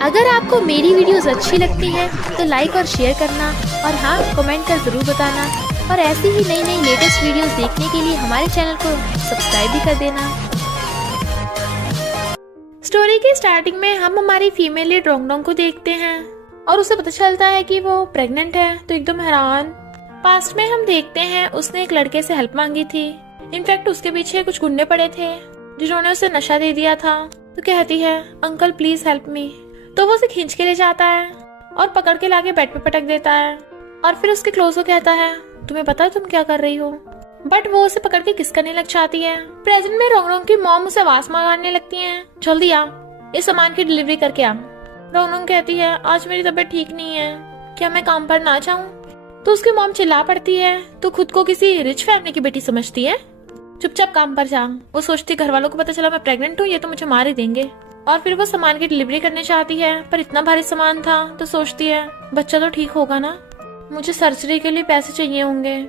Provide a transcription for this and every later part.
अगर आपको मेरी वीडियोस अच्छी लगती है तो लाइक और शेयर करना, और हाँ, कमेंट कर जरूर बताना। और ऐसी ही नई नई लेटेस्ट वीडियोस देखने के लिए हमारे चैनल को सब्सक्राइब भी कर देना। स्टोरी की स्टार्टिंग में हम हमारी फीमेल लीड रोंगडोंग को देखते हैं और उसे पता चलता है कि वो प्रेग्नेंट है, तो एकदम हैरान। पास्ट में हम देखते हैं उसने एक लड़के से हेल्प मांगी थी। इनफैक्ट उसके पीछे कुछ गुंडे पड़े थे जिन्होंने उसे नशा दे दिया था। तो कहती है, अंकल प्लीज हेल्प मी। तो वो उसे खींच के ले जाता है और पकड़ के लाके बेड पे पटक देता है और फिर उसके क्लोज को कहता है, तुम्हें पता है तुम क्या कर रही हो? बट वो उसे पकड़ के किस करने लग जाती है। प्रेजेंट में रोंगडोंग की मॉम उसे आवाज मारने लगती है, जल्दी आ, इस सामान की डिलीवरी करके आ। रोंगडोंग कहती है, आज मेरी तबीयत ठीक नहीं है, क्या मैं काम पर ना जाऊं? तो उसकी मॉम चिल्ला पड़ती है, तो खुद को किसी रिच फैमिली की बेटी समझती है, चुपचाप काम पर जा। वो सोचती घर वालों को पता चला मैं प्रेग्नेंट हूँ, ये तो मुझे मार ही देंगे। और फिर वो सामान की डिलीवरी करने चाहती है, पर इतना भारी सामान था तो सोचती है बच्चा तो ठीक होगा ना, मुझे सर्जरी के लिए पैसे चाहिए होंगे।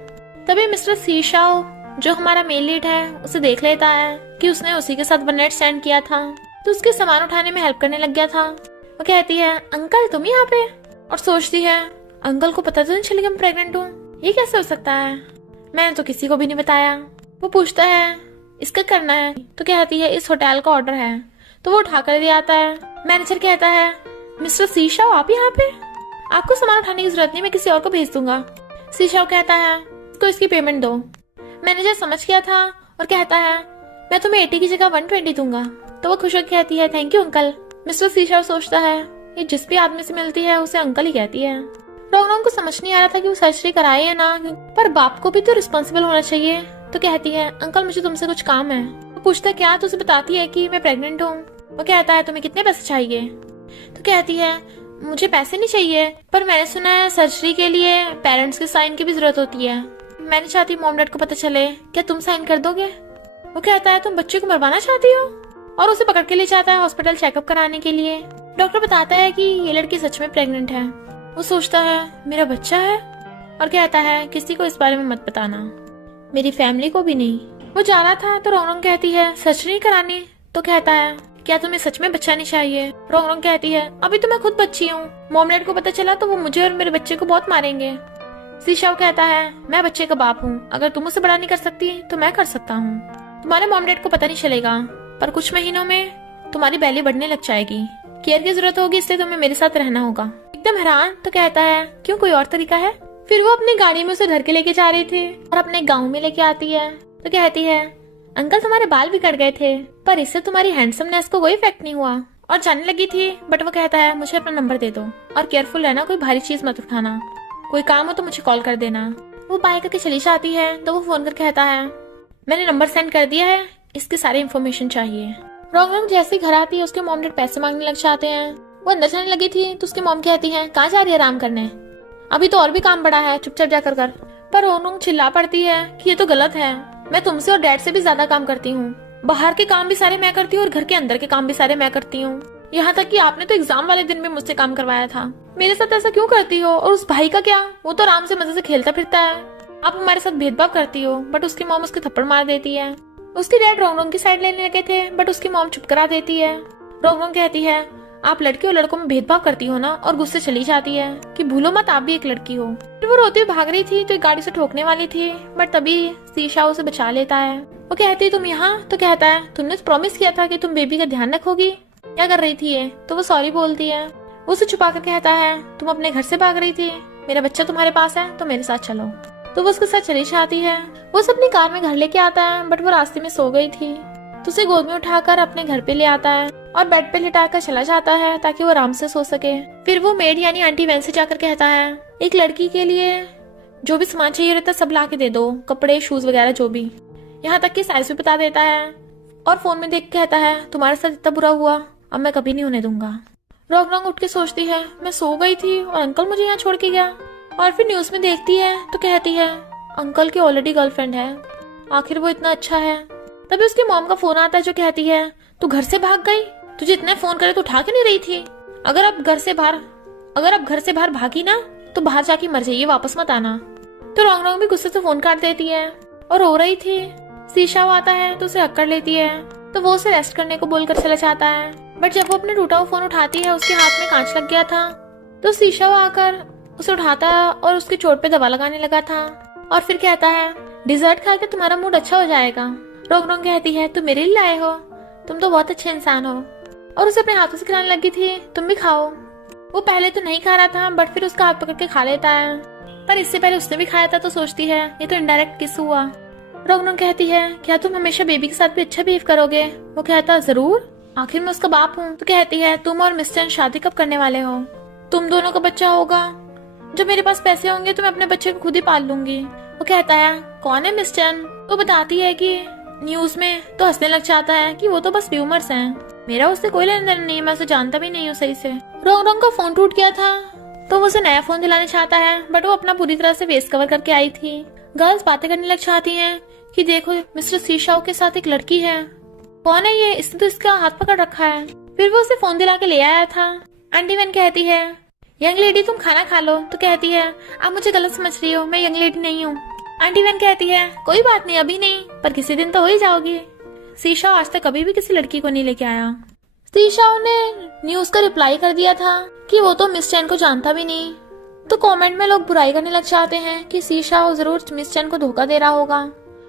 तभी मिस्टर सीशाओ, जो हमारा मेल लीड है, उसे देख लेता है कि उसने उसी के साथ वन नाइट स्टैंड किया था, तो उसके सामान उठाने में हेल्प करने लग गया था। वो कहती है, अंकल तुम यहाँ पे? और सोचती है अंकल को पता तो नहीं चलेगा मैं प्रेग्नेंट हूँ, ये कैसे हो सकता है, मैंने तो किसी को भी नहीं बताया। वो पूछता है इसका करना है, तो कहती है इस होटल का ऑर्डर है, तो वो उठा कर दे आता है। मैनेजर कहता है, मिस्टर सीशाओ आप यहाँ पे? आपको सामान उठाने की जरूरत नहीं, मैं किसी और को भेज दूंगा। सीशाओ कहता है, इसको इसकी पेमेंट दो। मैनेजर समझ गया था और कहता है, मैं तुम्हें 80 की जगह 120 दूंगा। तो वो खुश होकर कहती है, थैंक यू अंकल। मिस्टर सीशाओ सोचता है ये जिस भी आदमी से मिलती है उसे अंकल ही कहती है। रोंगडोंग को समझ नहीं आ रहा था कि वो सर्जरी कराए या ना, पर बाप को भी तो रिस्पॉन्सिबल होना चाहिए। तो कहती है, अंकल मुझे तुमसे कुछ काम है। वो पूछता है क्या? तो उसे बताती है कि मैं प्रेग्नेंट हूँ। वो कहता है, तुम्हें कितने पैसे चाहिए? तो कहती है, मुझे पैसे नहीं चाहिए, पर मैंने सुना है सर्जरी के लिए पेरेंट्स के साइन की भी जरूरत होती है, मैं नहीं चाहती मॉम डैड को पता चले, क्या तुम साइन कर दोगे? वो कहता है, तुम बच्चे को मरवाना चाहती हो? और उसे पकड़ के ले जाता है हॉस्पिटल चेकअप कराने के लिए। डॉक्टर बताता है कि ये लड़की सच में प्रेग्नेंट है। वो सोचता है मेरा बच्चा है, और कहता है किसी को इस बारे में मत बताना, मेरी फैमिली को भी नहीं। वो जा रहा था तो रोंगडोंग कहती है, सर्जरी करानी? तो कहता है, क्या तुम्हें सच में बच्चा नहीं चाहिए? रोंगडोंग कहती है, अभी तो मैं खुद बच्ची हूँ, मॉम डैड को पता चला तो वो मुझे और मेरे बच्चे को बहुत मारेंगे। सीशाओ कहता है, मैं बच्चे का बाप हूँ, अगर तुम उसे बड़ा नहीं कर सकती तो मैं कर सकता हूँ। तुम्हारे मॉम डैड को पता नहीं चलेगा, पर कुछ महीनों में तुम्हारी बैली बढ़ने लग जाएगी, केयर की जरूरत होगी, इसलिए तुम्हें मेरे साथ रहना होगा। एकदम हैरान तो कहता है, क्यों कोई और तरीका है? फिर वो अपनी गाड़ी में उसे घर के लेके जा रही थी और अपने गाँव में लेके आती है। तो कहती है, अंकल तुम्हारे बाल भी कट गए थे, पर इससे तुम्हारी हैंडसमनेस को कोई इफेक्ट नहीं हुआ। और जाने लगी थी, बट वो कहता है, मुझे अपना नंबर दे दो और केयरफुल रहना, कोई भारी चीज मत उठाना, कोई काम हो तो मुझे कॉल कर देना। वो बाय करके चली जाती है, तो वो फोन करके कहता है, मैंने नंबर सेंड कर दिया है, इसकी सारी इन्फॉर्मेशन चाहिए। रोंगडोंग जैसे ही घर आती है उसके मॉम डैड पैसे मांगने लग जाते हैं। वो अंदर जाने लगी थी तो उसकी मॉम कहती है, कहाँ जा रही है आराम करने, अभी तो और भी काम बड़ा है, चुपचाप जाकर कर। पर रोंगडोंग चिल्ला पड़ती है कि ये तो गलत है, मैं तुमसे और डैड से भी ज्यादा काम करती हूँ, बाहर के काम भी सारे मैं करती हूँ और घर के अंदर के काम भी सारे मैं करती हूँ, यहाँ तक कि आपने तो एग्जाम वाले दिन में मुझसे काम करवाया था, मेरे साथ ऐसा क्यों करती हो? और उस भाई का क्या, वो तो आराम से मजे से खेलता फिरता है, आप हमारे साथ भेदभाव करती हो। बट उसकी मॉम उसके थप्पड़ मार देती है। उसके डैड रोंगडोंग की साइड लेने लगे थे, बट उसकी मॉम चुप करा देती है। रोंगडोंग कहती है, आप लड़के और लड़कों में भेदभाव करती हो ना, और गुस्से चली जाती है कि भूलो मत आप भी एक लड़की हो। फिर वो रोती हुई भाग रही थी तो एक गाड़ी से ठोकने वाली थी, बट तभी सीशाओ उसे बचा लेता है। वो कहती है, तुम यहाँ? तो कहता है, तुमने प्रॉमिस किया था कि तुम बेबी का ध्यान रखोगी, क्या कर रही थी ये? तो वो सॉरी बोलती है। वो उसे छुपा कर कहता है, तुम अपने घर से भाग रही थी, मेरा बच्चा तुम्हारे पास है तो मेरे साथ चलो। तो वो उसके साथ चली जाती है। वो उसे अपनी कार में घर लेके आता है, बट वो रास्ते में सो गई थी, तो उसे गोद में उठाकर अपने घर पे ले आता है और बेड पे लिटाकर चला जाता है ताकि वो आराम से सो सके। फिर वो मेड यानी आंटी वैन से जाकर कहता है, एक लड़की के लिए जो भी सामान चाहिए रहता है सब ला के दे दो, कपड़े शूज वगैरह जो भी, यहाँ तक कि साइज भी बता देता है। और फोन में देख कहता है, तुम्हारे साथ इतना बुरा हुआ अब मैं कभी नहीं होने दूंगा। रोंगडोंग उठ के सोचती है, मैं सो गई थी और अंकल मुझे यहाँ छोड़ के गया। और फिर न्यूज में देखती है तो कहती है, अंकल की ऑलरेडी गर्लफ्रेंड है, आखिर वो इतना अच्छा है। तभी उसकी मॉम का फोन आता है जो कहती है, तू घर से भाग गई, तुझे इतने फोन करे तो उठा के नहीं रही थी, अगर अब घर से बाहर भागी ना तो बाहर जाके मर जाइए, वापस मत आना। तो रोंगडोंग भी गुस्से से फोन काट देती है और रो रही थी। सीशाओ आता है तो उसे हक कर लेती है, तो वो उसे रेस्ट करने को बोलकर चला जाता है। बट जब वो अपने टूटा हुआ फोन उठाती है उसके हाथ में कांच लग गया था। तो शीशा आकर उसे उठाता और उसकी चोट पे दवा लगाने लगा था और फिर कहता है डिजर्ट खा के तुम्हारा मूड अच्छा हो जाएगा। रोंगरोंग कहती है तुम मेरे लिए लाए हो, तुम तो बहुत अच्छे इंसान हो, और उसे अपने हाथों से खिलाने लगी थी, तुम भी खाओ। वो पहले तो नहीं खा रहा था बट फिर उसका हाथ पकड़ के खा लेता है, पर इससे पहले उसने भी खाया था तो सोचती है ये तो इनडायरेक्ट किस हुआ। रोंगरोंग कहती है क्या तुम हमेशा बेबी के साथ भी अच्छा बिहेव करोगे? वो कहता जरूर, आखिर मैं उसका बाप हूँ। तो कहती है तुम और मिस चैन शादी कब करने वाले हो? तुम दोनों का बच्चा होगा, जब मेरे पास पैसे होंगे तो मैं अपने बच्चे को खुद ही पाल लूंगी। वो कहता है कौन है मिस चैन? तो बताती है कि न्यूज में, तो हंसने लग जाता है कि वो तो बस व्यूमर्स हैं, मेरा उससे कोई लेन देन नहीं, मैं उसे जानता भी नहीं हूँ सही से। रोंगरोंग का फोन टूट गया था तो वो उसे नया फोन दिलाने चाहता है बट वो अपना पूरी तरह से फेस कवर करके आई थी। गर्ल्स बातें करने लग जाती हैं कि देखो मिस्टर सीशाओ के साथ एक लड़की है, कौन है ये, इसने तो इसका हाथ पकड़ रखा है। फिर वो उसे फोन दिला के ले आया था। आंटी वैन कहती है यंग लेडी तुम खाना खा लो। तो कहती है आप मुझे गलत समझ रही हो, मैं यंग लेडी नहीं हूँ। आंटी वैन कहती है कोई बात नहीं, अभी नहीं पर किसी दिन तो हो ही जाओगी। सीशाओ आज तक कभी भी किसी लड़की को नहीं लेके आया। सीशाओ ने न्यूज का रिप्लाई कर दिया था कि वो तो मिस चैन को जानता भी नहीं। तो कमेंट में लोग बुराई करने लग जाते हैं कि सीशाओ जरूर मिस चैन को धोखा दे रहा होगा।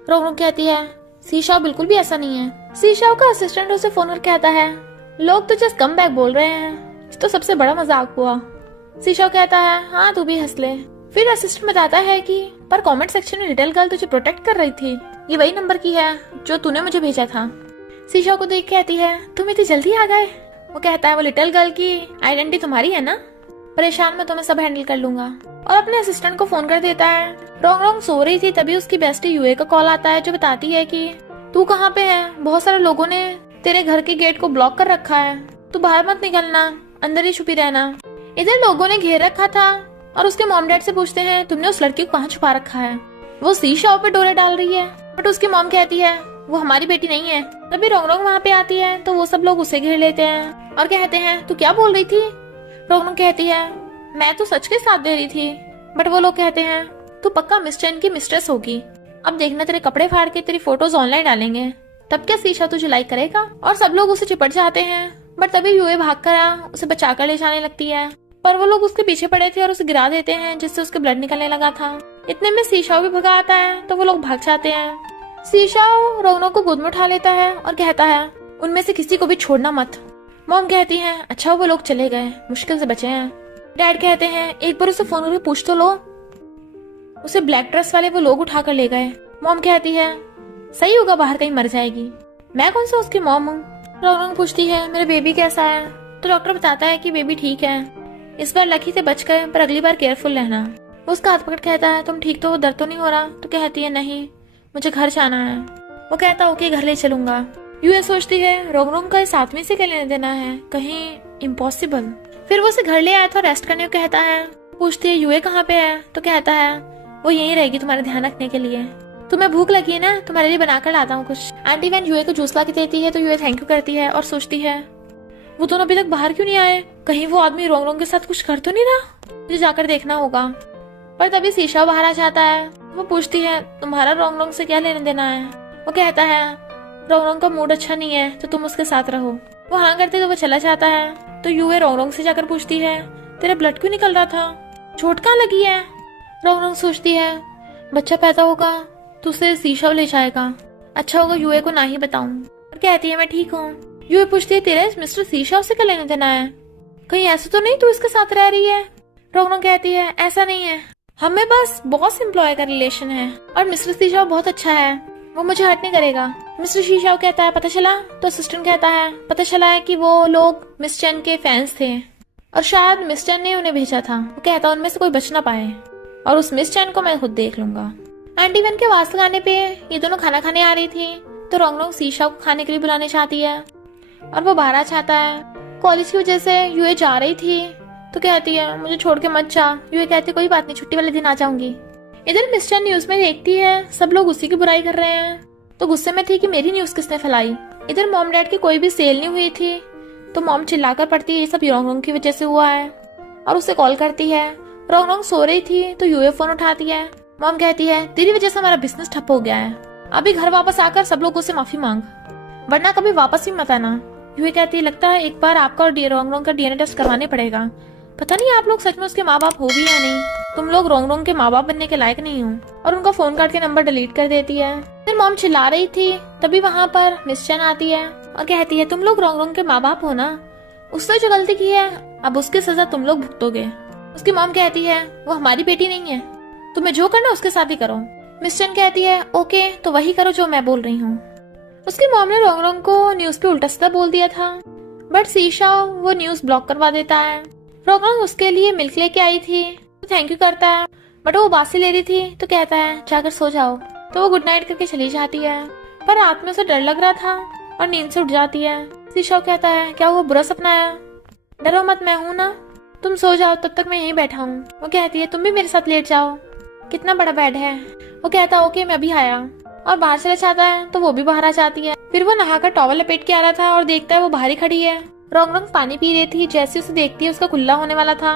रोंगरोंग कहती है सीशाओ बिल्कुल भी ऐसा नहीं है। सीशाओ का असिस्टेंट उसे फोन कर कहता है लोग तो जस्ट कम बैक बोल रहे हैं, तो सबसे बड़ा मजाक हुआ। सीशाओ कहता है हाँ तू भी हंस ले। फिर असिस्टेंट बताता है कि पर कमेंट सेक्शन में लिटिल गर्ल तुझे प्रोटेक्ट कर रही थी, ये वही नंबर की है जो तूने मुझे भेजा था। सीशाओ को देख कहती है तुम इतनी जल्दी आ गए। वो कहता है वो लिटिल गर्ल की आइडेंटिटी तुम्हारी है ना, परेशान मैं तुम्हें सब हैंडल कर लूंगा, और अपने असिस्टेंट को फोन कर देता है। रोंगरोंग सो रही थी तभी उसकी बेस्टी यूए का कॉल आता है जो बताती है कि तू कहाँ पे है, बहुत सारे लोगों ने तेरे घर के गेट को ब्लॉक कर रखा है, तू बाहर मत निकलना, अंदर ही छुपी रहना। इधर लोगों ने घेर रखा था और उसके मॉम डैड से पूछते हैं तुमने उस लड़की को कहाँ छुपा रखा है? वो सीशाओ पे डोरे डाल रही है बट उसकी मॉम कहती है वो हमारी बेटी नहीं है। तभी रोंगरोंग वहाँ पे आती है तो वो सब लोग उसे घेर लेते हैं और कहते हैं तू क्या बोल रही थी? रोंगरोंग कहती है मैं तो सच के साथ दे रही थी, बट वो लोग कहते हैं तू पक्का मिस चैन की मिस्ट्रेस होगी, अब देखना तेरे कपड़े फाड़ के तेरी फोटोज ऑनलाइन डालेंगे, तब क्या सीशा तुझे लाइक करेगा। और सब लोग उसे चिपट जाते हैं बट तभी यूए भाग कर उसे बचाकर ले जाने लगती है, पर वो लोग उसके पीछे पड़े थे और उसे गिरा देते हैं जिससे उसके ब्लड निकलने लगा था। इतने में सीशाओ भी भगा आता है तो वो लोग भाग जाते हैं। सीशाओ रोंगरोंग को गोद में उठा लेता है और कहता है उनमें से किसी को भी छोड़ना मत। मॉम कहती है अच्छा वो लोग चले गए, मुश्किल से बचे हैं। डैड कहते हैं एक बार उसे फोन करके पूछ तो लो। उसे ब्लैक ड्रेस वाले वो लोग उठाकर ले गए। मॉम कहती है सही होगा बाहर कहीं मर जाएगी, मैं कौन सा उसकी मॉम हूँ। रोंगरोंग पूछती है मेरा बेबी कैसा है? तो डॉक्टर बताता है कि बेबी ठीक है, इस बार लकी से बच गए पर अगली बार केयरफुल रहना। उसका हाथ पकड़ कहता है तुम ठीक तो हो, दर्द तो नहीं हो रहा? तो कहती है नहीं मुझे घर जाना है। वो कहता है ओके घर ले चलूंगा। यूए सोचती है रोंगरोंग का इस आदमी से क्या लेना देना है, कहीं इम्पॉसिबल। फिर वो उसे घर ले आया था रेस्ट करने को कहता है। पूछती है यूए कहाँ पे है? तो कहता है वो यहीं रहेगी तुम्हारा ध्यान रखने के लिए, तुम्हें भूख लगी है ना, तुम्हारे लिए बनाकर लाता हूँ कुछ। आंटी वैन यूए को जूस ला के देती है तो यूए थैंक यू करती है और सोचती है वो दोनों अभी तक बाहर क्यों नहीं आए, कहीं वो आदमी रोंगरोंग के साथ कुछ कर तो नहीं रहा, मुझे जाकर देखना होगा। पर तभी सीशा बाहर आ जाता है। वो पूछती है तुम्हारा रोंगरोंग से क्या लेने देना है? वो कहता है रोंगरोंग का मूड अच्छा नहीं है तो तुम उसके साथ रहो। वो हाँ करते तो वो चला जाता है। तो यूए रोंगरोंग से जाकर पूछती है तेरा ब्लड क्यों निकल रहा था, चोट कहाँ लगी है? रोंगरोंग सोचती है बच्चा पैदा होगा तो उसे सीशा ले जाएगा, अच्छा होगा यूए को ना ही बताऊं। और कहती है मैं ठीक हूँ। यूए पूछती है तेरे मिस्टर सीशा से क्या लेने देना है, कहीं ऐसा तो नहीं तू इसके साथ रह रही है? रोंगरोंग कहती है ऐसा नहीं है, हमें बस बॉस एम्प्लॉय का रिलेशन है और मिस्टर सीशाओ बहुत अच्छा है, वो मुझे हर्ट नहीं करेगा। मिस्टर सीशाओ कहता है पता चला? तो असिस्टेंट कहता है पता चला है कि वो लोग मिस चैन के फैंस थे और शायद मिस चैन ने उन्हें भेजा था। वो कहता उनमें से कोई बच ना पाए और उस मिस चैन को मैं खुद देख लूंगा। आंटी वैन के आवाज लगाने पे ये दोनों खाना खाने आ रही थी तो रोंगरोंग सीशाओ को खाने के लिए बुलाने चाहती है और वो बाहर आ जाता है। कॉलेज की वजह से यूए जा रही थी तो कहती है मुझे छोड़ के मत जा। यूए कहती कोई बात नहीं, छुट्टी वाले दिन आ जाऊंगी। इधर मिस चैन न्यूज में देखती है सब लोग उसी की बुराई कर रहे हैं तो गुस्से में थी कि मेरी न्यूज किसने फैलाई। इधर मॉम डैड की कोई भी सेल नहीं हुई थी तो मॉम चिल्लाकर पड़ती है ये सब रोंगरोंग की वजह से हुआ है और उसे कॉल करती है। रोंगरोंग सो रही थी तो यूए फोन उठाती है। मॉम कहती है तेरी वजह से हमारा बिजनेस ठप हो गया है, अभी घर वापस आकर सब लोगों से माफी मांग वरना कभी वापस ही मत आना। यूए कहती है लगता है एक बार आपका और रोंग रोंग का डीएनए टेस्ट करवाने पड़ेगा। पता नहीं आप लोग सच में उसके माँ बाप हो भी या नहीं। तुम लोग रोंग रोंग के माँ बाप बनने के लायक नहीं हो। और उनका फोन काट के नंबर डिलीट कर देती है। फिर मॉम चिल्ला रही थी, तभी वहाँ पर मिस चैन आती है और कहती है तुम लोग रोंग रोंग के माँ बाप हो ना, उसने जो गलती की है अब उसकी सजा तुम लोग भुगतोगे। उसकी मॉम कहती है वो हमारी बेटी नहीं है, तुम्हें जो करना उसके साथ ही करो। मिस चैन कहती है ओके तो वही करो जो मैं बोल रही हूँ। उसकी मॉम ने रोंग रोंग को न्यूज पे उल्टा सीधा बोल दिया था, बट सीशाओ वो न्यूज ब्लॉक करवा देता है। रोंग रोंग उसके लिए मिल्क लेके आई थी तो थैंक यू करता है, बट वो बासी ले रही थी तो कहता है जाकर सो जाओ। तो वो गुड नाइट करके चली जाती है, पर रात में उसे डर लग रहा था और नींद से उठ जाती है। सीशाओ कहता है क्या वो बुरा सपना है? डरो मत, मैं हूँ ना, तुम सो जाओ, तब तक मैं यहीं बैठा हूँ। वो कहती है तुम भी मेरे साथ लेट जाओ, कितना बड़ा बेड है। वो कहता है ओके मैं भी आया, और बाहर चला जाता है तो वो भी बाहर आ जाती है। फिर वो नहाकर टॉवल लपेट के आ रहा था और देखता है वो बाहर ही खड़ी है। रोंग रोंग पानी पी रही थी, जैसे उसे देखती है उसका कुल्ला होने वाला था,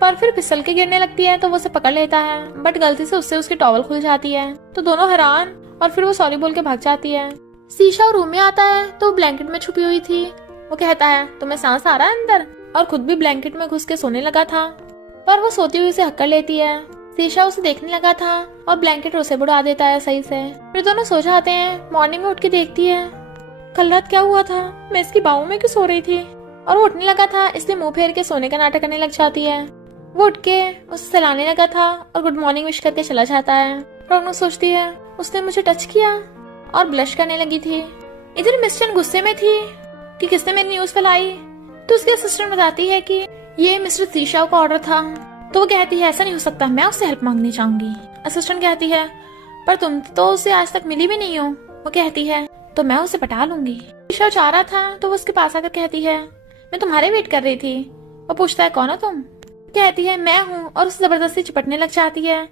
पर फिर फिसल के गिरने लगती है तो वो उसे पकड़ लेता है, बट गलती से उससे उसकी टॉवल खुल जाती है तो दोनों हैरान, और फिर वो सॉरी बोल के भाग जाती है। सीशा रूम में आता है तो ब्लैंकेट में छुपी हुई थी। वो कहता है तुम्हें सांस आ रहा है अंदर, और खुद भी ब्लैंकेट में घुस के सोने लगा था, पर वो सोती हुई उसे हक्कर लेती है। सीशा उसे देखने लगा था और ब्लैंकेट उसे बुढ़ा देता है सही से। फिर दोनों सो जाते हैं। मॉर्निंग में उठ के देखती है कल रात क्या हुआ था, मैं इसकी बाहों में क्यों सो रही थी, और वो उठने लगा था इसलिए मुंह फेर के सोने का नाटक करने लग जाती है। वो उठ के उसे सहलाने लगा था और गुड मॉर्निंग विश करके चला जाता है। रोंग सोचती है उसने मुझे टच किया और ब्लश करने लगी थी। इधर मिस चैन गुस्से में थी कि किसने मेरी न्यूज फैलाई, तो उसके असिस्टेंट बताती है कि ये मिस्टर सीशाओ का ऑर्डर था। तो वो कहती है ऐसा नहीं हो सकता, मैं उससे हेल्प मांगनी चाहूंगी। असिस्टेंट कहती है पर तुम तो उसे आज तक मिली भी नहीं हो। वो कहती है तो मैं उसे पटा लूंगी। सीशाओ चाह रहा था तो वो उसके पास आकर कहती है मैं तुम्हारे वेट कर रही थी। वो पूछता है कौन हो तुम? कहती है मैं हूँ, और उसे जबरदस्ती चिपटने लग जाती है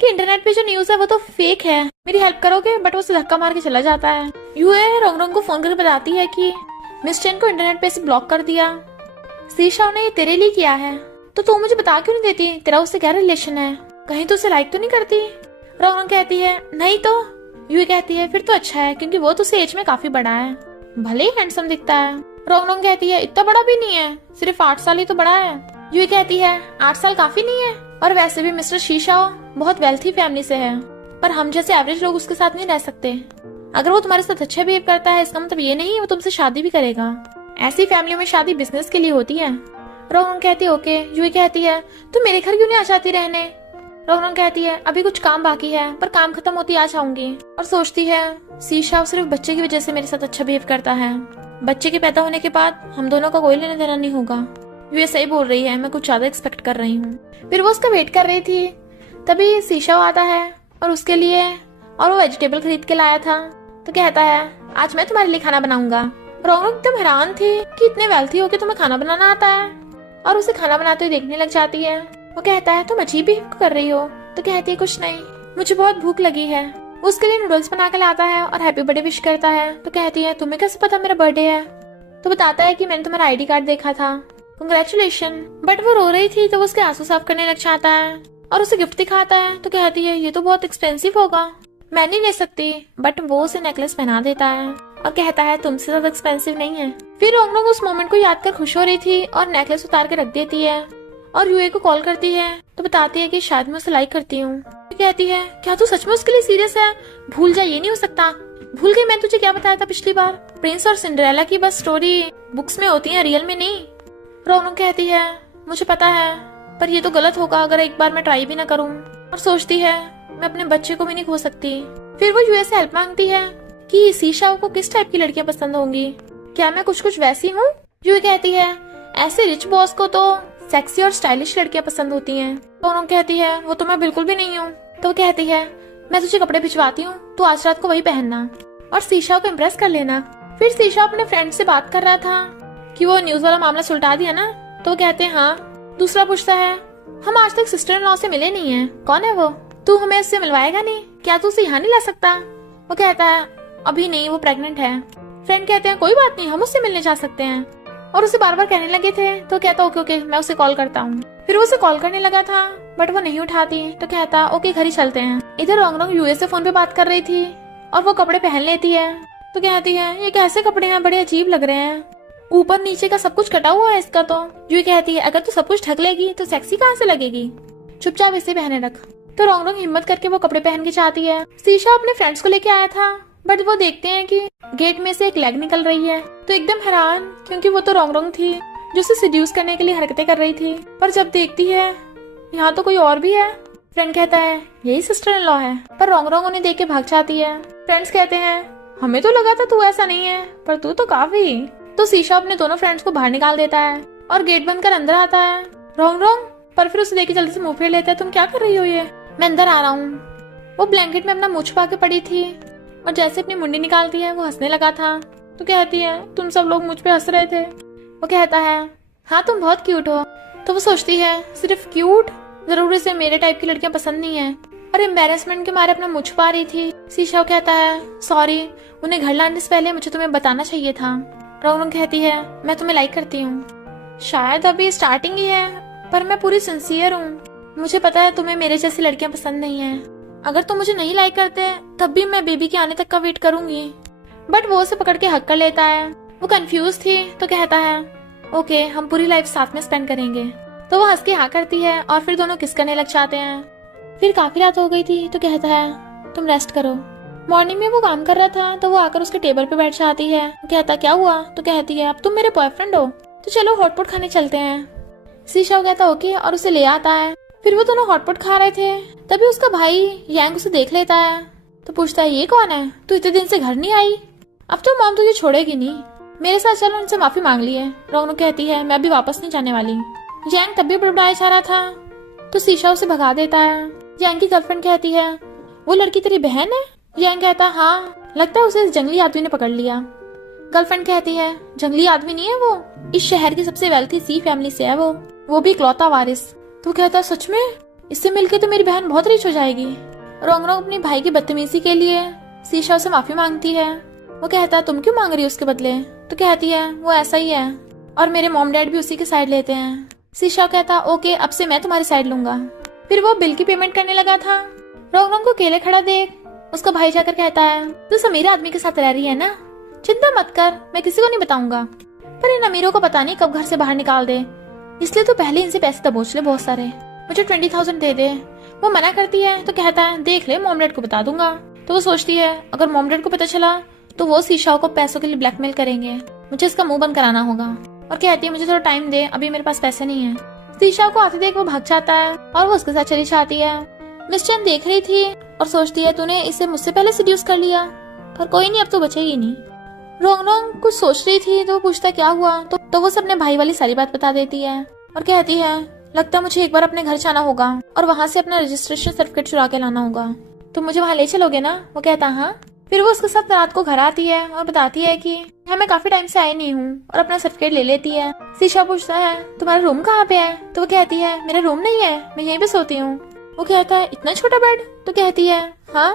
कि इंटरनेट पे जो न्यूज है वो तो फेक है, मेरी हेल्प करोगे? बट वो उसे धक्का मार के चला जाता है। यूए रोंग रोंग को फोन करके बताती है कि मिस चैन को इंटरनेट पे से ब्लॉक कर दिया, सीशाओ ने ये तेरे लिए किया है, तो तू मुझे बता क्यों नहीं देती, तेरा उससे क्या रिलेशन है, कहीं तो उसे लाइक तो नहीं करती? रोंग रोंग कहती है नहीं तो। यूए कहती है फिर तो अच्छा है क्योंकि वो तो उसे एज में काफी बड़ा है, भले ही हैंडसम दिखता है। रोंग रोंग कहती है इतना बड़ा भी नहीं है, सिर्फ 8 साल ही तो बड़ा है। यूए कहती है 8 साल काफी नहीं है, और वैसे भी मिस्टर सीशाओ बहुत वेल्थी फैमिली से है, पर हम जैसे एवरेज लोग उसके साथ नहीं रह सकते। अगर वो तुम्हारे साथ अच्छा बिहेव करता है इसका मतलब ये नहीं वो तुमसे शादी भी करेगा, ऐसी फैमिलियों में शादी बिजनेस के लिए होती है। रोंग कहती है ओके। यूए कहती है तुम मेरे घर क्यों नहीं आ जाती रहने? रोंग कहती है अभी कुछ काम बाकी है, पर काम खत्म होती आ जाऊंगी। और सोचती है सीशाओ सिर्फ बच्चे की वजह से मेरे साथ अच्छा बिहेव करता है, बच्चे के पैदा होने के बाद हम दोनों का कोई लेना देना नहीं होगा। यूए सही बोल रही है, मैं कुछ ज्यादा एक्सपेक्ट कर रही हूँ। फिर वो उसका वेट कर रही थी, तभी सीशाओ आता है और उसके लिए, और वो वेजिटेबल खरीद के लाया था, तो कहता है आज मैं तुम्हारे लिए खाना बनाऊंगा। रोंग एकदम हैरान थी कि इतने वेल्थी हो कि तुम्हें खाना बनाना आता है, और उसे खाना बनाते हुए देखने लग जाती है। वो कहता है तुम अजीब बिहेव कर रही हो, तो कहती है कुछ नहीं, मुझे बहुत भूख लगी है। वो उसके लिए नूडल्स बना के लाता है और हैप्पी बर्थडे विश करता है, तो कहती है तुम्हें कैसे पता मेरा बर्थडे है? तो बताता है कि मैंने तुम्हारा आईडी कार्ड देखा था, कंग्रेचुलेशन। बट वो रो रही थी तो वो उसके आंसू साफ करने लग जाता है और उसे गिफ्ट दिखाता है, तो कहती है ये तो बहुत एक्सपेंसिव होगा, मैं नहीं ले सकती। बट वो उसे नेकलेस पहना देता है और कहता है तुमसे ज्यादा एक्सपेंसिव नहीं है। फिर रोंग रोंग उस मोमेंट को याद कर खुश हो रही थी और नेकलेस उतार के रख देती है और यूए को कॉल करती है, तो बताती है कि शायद मैं उसे लाइक करती हूँ। तो कहती है क्या तू सच में उसके लिए सीरियस है? भूल जा, ये नहीं हो सकता। भूल गई मैं तुझे क्या बताया था पिछली बार, प्रिंस और सिंड्रेला की बस स्टोरी बुक्स में होती है, रियल में नहीं। रोंग कहती है मुझे पता है, पर ये तो गलत होगा अगर एक बार मैं ट्राई भी ना करूँ। और सोचती है मैं अपने बच्चे को भी नहीं खो सकती। फिर वो यूए से हेल्प मांगती है कि सीशाओ को किस टाइप की लड़कियां पसंद होंगी, क्या मैं कुछ वैसी हूँ? यूए कहती है ऐसे रिच बॉस को तो सेक्सी और स्टाइलिश लड़कियां पसंद होती हैं। तो उन्होंने कहती है वो तो मैं बिल्कुल भी नहीं हूँ। तो वो कहती है मैं तुझे कपड़े भिजवाती हूँ, तो आज रात को वही पहनना और सीशाओ को इम्प्रेस कर लेना। फिर सीशाओ अपने फ्रेंड से बात कर रहा था कि वो न्यूज वाला मामला सुलटा दिया ना, तो वो कहते हैं हाँ। दूसरा पूछता है हम आज तक सिस्टर इन लॉ से मिले नहीं है, कौन है वो? तू हमें इससे मिलवाएगा नहीं? क्या तू उसे यहाँ नहीं ला सकता? वो कहता है अभी नहीं, वो प्रेग्नेंट है। फ्रेंड कहते हैं कोई बात नहीं, हम उससे मिलने जा सकते हैं, और उसे बार बार कहने लगे थे। तो कहता ओके ओके मैं उसे कॉल करता हूँ। फिर वो उसे कॉल करने लगा था बट वो नहीं उठाती, तो कहता ओके घर ही चलते हैं। इधर रोंग रोंग यूएस से फोन पे बात कर रही थी और वो कपड़े पहन लेती है, तो कहती है ये कैसे कपड़े हैं, बड़े अजीब लग रहे हैं। ऊपर नीचे का सब कुछ कटा हुआ है इसका। तो जूही कहती है अगर तू सब कुछ ढक लेगी तो सेक्सी कहाँ से लगेगी, चुपचाप इसे पहने रख। तो रोंगरोंग हिम्मत करके वो कपड़े पहन के चाहती है। सीशा अपने फ्रेंड्स को लेके आया था, बट वो देखते हैं कि गेट में से एक लेग निकल रही है। तो एकदम हैरान, क्योंकि वो तो रोंगरोंग थी जो उसे सिड्यूस करने के लिए हरकतें कर रही थी। पर जब देखती है यहाँ तो कोई और भी है। फ्रेंड कहता है यही सिस्टर इन लॉ है, पर रोंगरोंग उन्हें देख के भाग जाती है। फ्रेंड्स कहते हैं हमें तो लगा था तू ऐसा नहीं है, पर तू तो काफी। तो सीशा अपने दोनों फ्रेंड्स को बाहर निकाल देता है और गेट बंद कर अंदर आता है। रोंगरोंग पर फिर उसे देख के जल्दी से मुंह फेर लेता है। तुम क्या कर रही हो ये? मैं अंदर आ रहा हूँ। वो ब्लैंकेट में अपना मुंह छुपा के पड़ी थी और जैसे अपनी मुंडी निकालती है वो हंसने लगा था। तो कहती है तुम सब लोग मुझ पे हंस रहे थे। वो कहता है हाँ तुम बहुत क्यूट हो। तो वो सोचती है सिर्फ क्यूट, जरूर से मेरे टाइप की लड़कियां पसंद नहीं है, और एम्बेरसमेंट के मारे अपना मुंह छुपा रही थी। सीशा कहता है सॉरी, उन्हें घर लाने से पहले मुझे तुम्हें बताना चाहिए था। रोंगरोंग कहती है मैं तुम्हें लाइक करती हूँ। शायद अभी स्टार्टिंग ही है, पर मैं पूरी सिंसियर हूँ। मुझे पता है तुम्हें मेरे जैसी लड़कियां पसंद नहीं है। अगर तुम मुझे नहीं लाइक करते तब भी मैं बेबी के आने तक का वेट करूंगी। बट वो उसे पकड़ के हक कर लेता है। वो कंफ्यूज थी तो कहता है ओके हम पूरी लाइफ साथ में स्पेंड करेंगे। तो वो हंस के हाँ करती है और फिर दोनों किस करने लग जाते हैं। फिर काफी रात हो गई थी तो कहता है तुम रेस्ट करो। मॉर्निंग में वो काम कर रहा था तो वो आकर उसके टेबल पे बैठ जाती है। कहता क्या हुआ? तो कहती है अब तुम मेरे बॉयफ्रेंड हो, तो चलो हॉटपॉट खाने चलते हैं। सीशा कहता ओके और उसे ले आता है। फिर वो दोनों हॉटपॉट खा रहे थे, तभी उसका भाई यांग उसे देख लेता है। तो पूछता है ये कौन है, तू इतने दिन से घर नहीं आई? अब तो मॉम तुझे छोड़ेगी नहीं, मेरे साथ चलो उनसे माफी मांग ली है। रोंगरोंग कहती है मैं अभी वापस नहीं जाने वाली। यांग तब भी बड़बड़ाया जा रहा था तो सीशा उसे भगा देता है। यांग की गर्लफ्रेंड कहती है वो लड़की तेरी बहन है? यांग कहता हाँ, लगता है उसे इस जंगली आदमी ने पकड़ लिया। गर्लफ्रेंड कहती है जंगली आदमी नहीं है वो, इस शहर की सबसे वेल्थी सी फैमिली से है वो भी इकलौता वारिस। तो कहता है सच में? इससे मिलके तो मेरी बहन बहुत रिच हो जाएगी। रोंगरोंग अपने भाई की बदतमीजी के लिए सीशा से माफी मांगती है। वो कहता है तुम क्यों मांग रही हो उसके बदले? तो कहती है वो ऐसा ही है और मेरे मॉम डैड भी उसी के साइड लेते हैं। सीशा कहता ओके अब से मैं तुम्हारी साइड लूंगा। फिर वो बिल की पेमेंट करने लगा था। रोंगरोंग को अकेले खड़ा देख उसका भाई जाकर कहता है तू समीरा आदमी के साथ रह रही है ना, चिंता मत कर, मैं किसी को नहीं बताऊंगा, पर इन अमीरों को पता नहीं कब घर से बाहर निकाल दे, इसलिए तो पहले इनसे पैसे दबोच ले बहुत सारे, मुझे 20,000 दे दे। वो मना करती है तो कहता है देख ले मॉम डैड को बता दूंगा। तो वो सोचती है अगर मॉम डैड को पता चला तो वो सीशा को पैसों के लिए ब्लैकमेल करेंगे, मुझे इसका मुंह बंद कराना होगा। और कहती है मुझे थोड़ा टाइम दे, अभी मेरे पास पैसे नहीं है। सीशा को आते देख वो भाग जाता है और वो उसके साथ चली जाती है। मिस चैन देख रही थी और सोचती है तूने इसे मुझसे पहले सीड्यूस कर लिया, पर कोई नहीं अब तो बचेगी नहीं। रोंगरोंग कुछ सोच रही थी तो वो पूछता क्या हुआ, तो वो अपने भाई वाली सारी बात बता देती है और कहती है लगता मुझे एक बार अपने घर जाना होगा और वहाँ से अपना रजिस्ट्रेशन सर्टिफिकेट चुरा के लाना होगा, तो मुझे वहाँ ले चलोगे ना? वो कहता हाँ। फिर वो उसके साथ रात को घर आती है और बताती है कि मैं काफी टाइम से आई नहीं हूँ और अपना सर्टिफिकेट ले लेती है। सीशा पूछता है तुम्हारा रूम कहाँ पे है? तो वो कहती है मेरा रूम नहीं है, मैं यहीं पे सोती हूँ। वो कहता है इतना छोटा बेड? तो कहती है हाँ,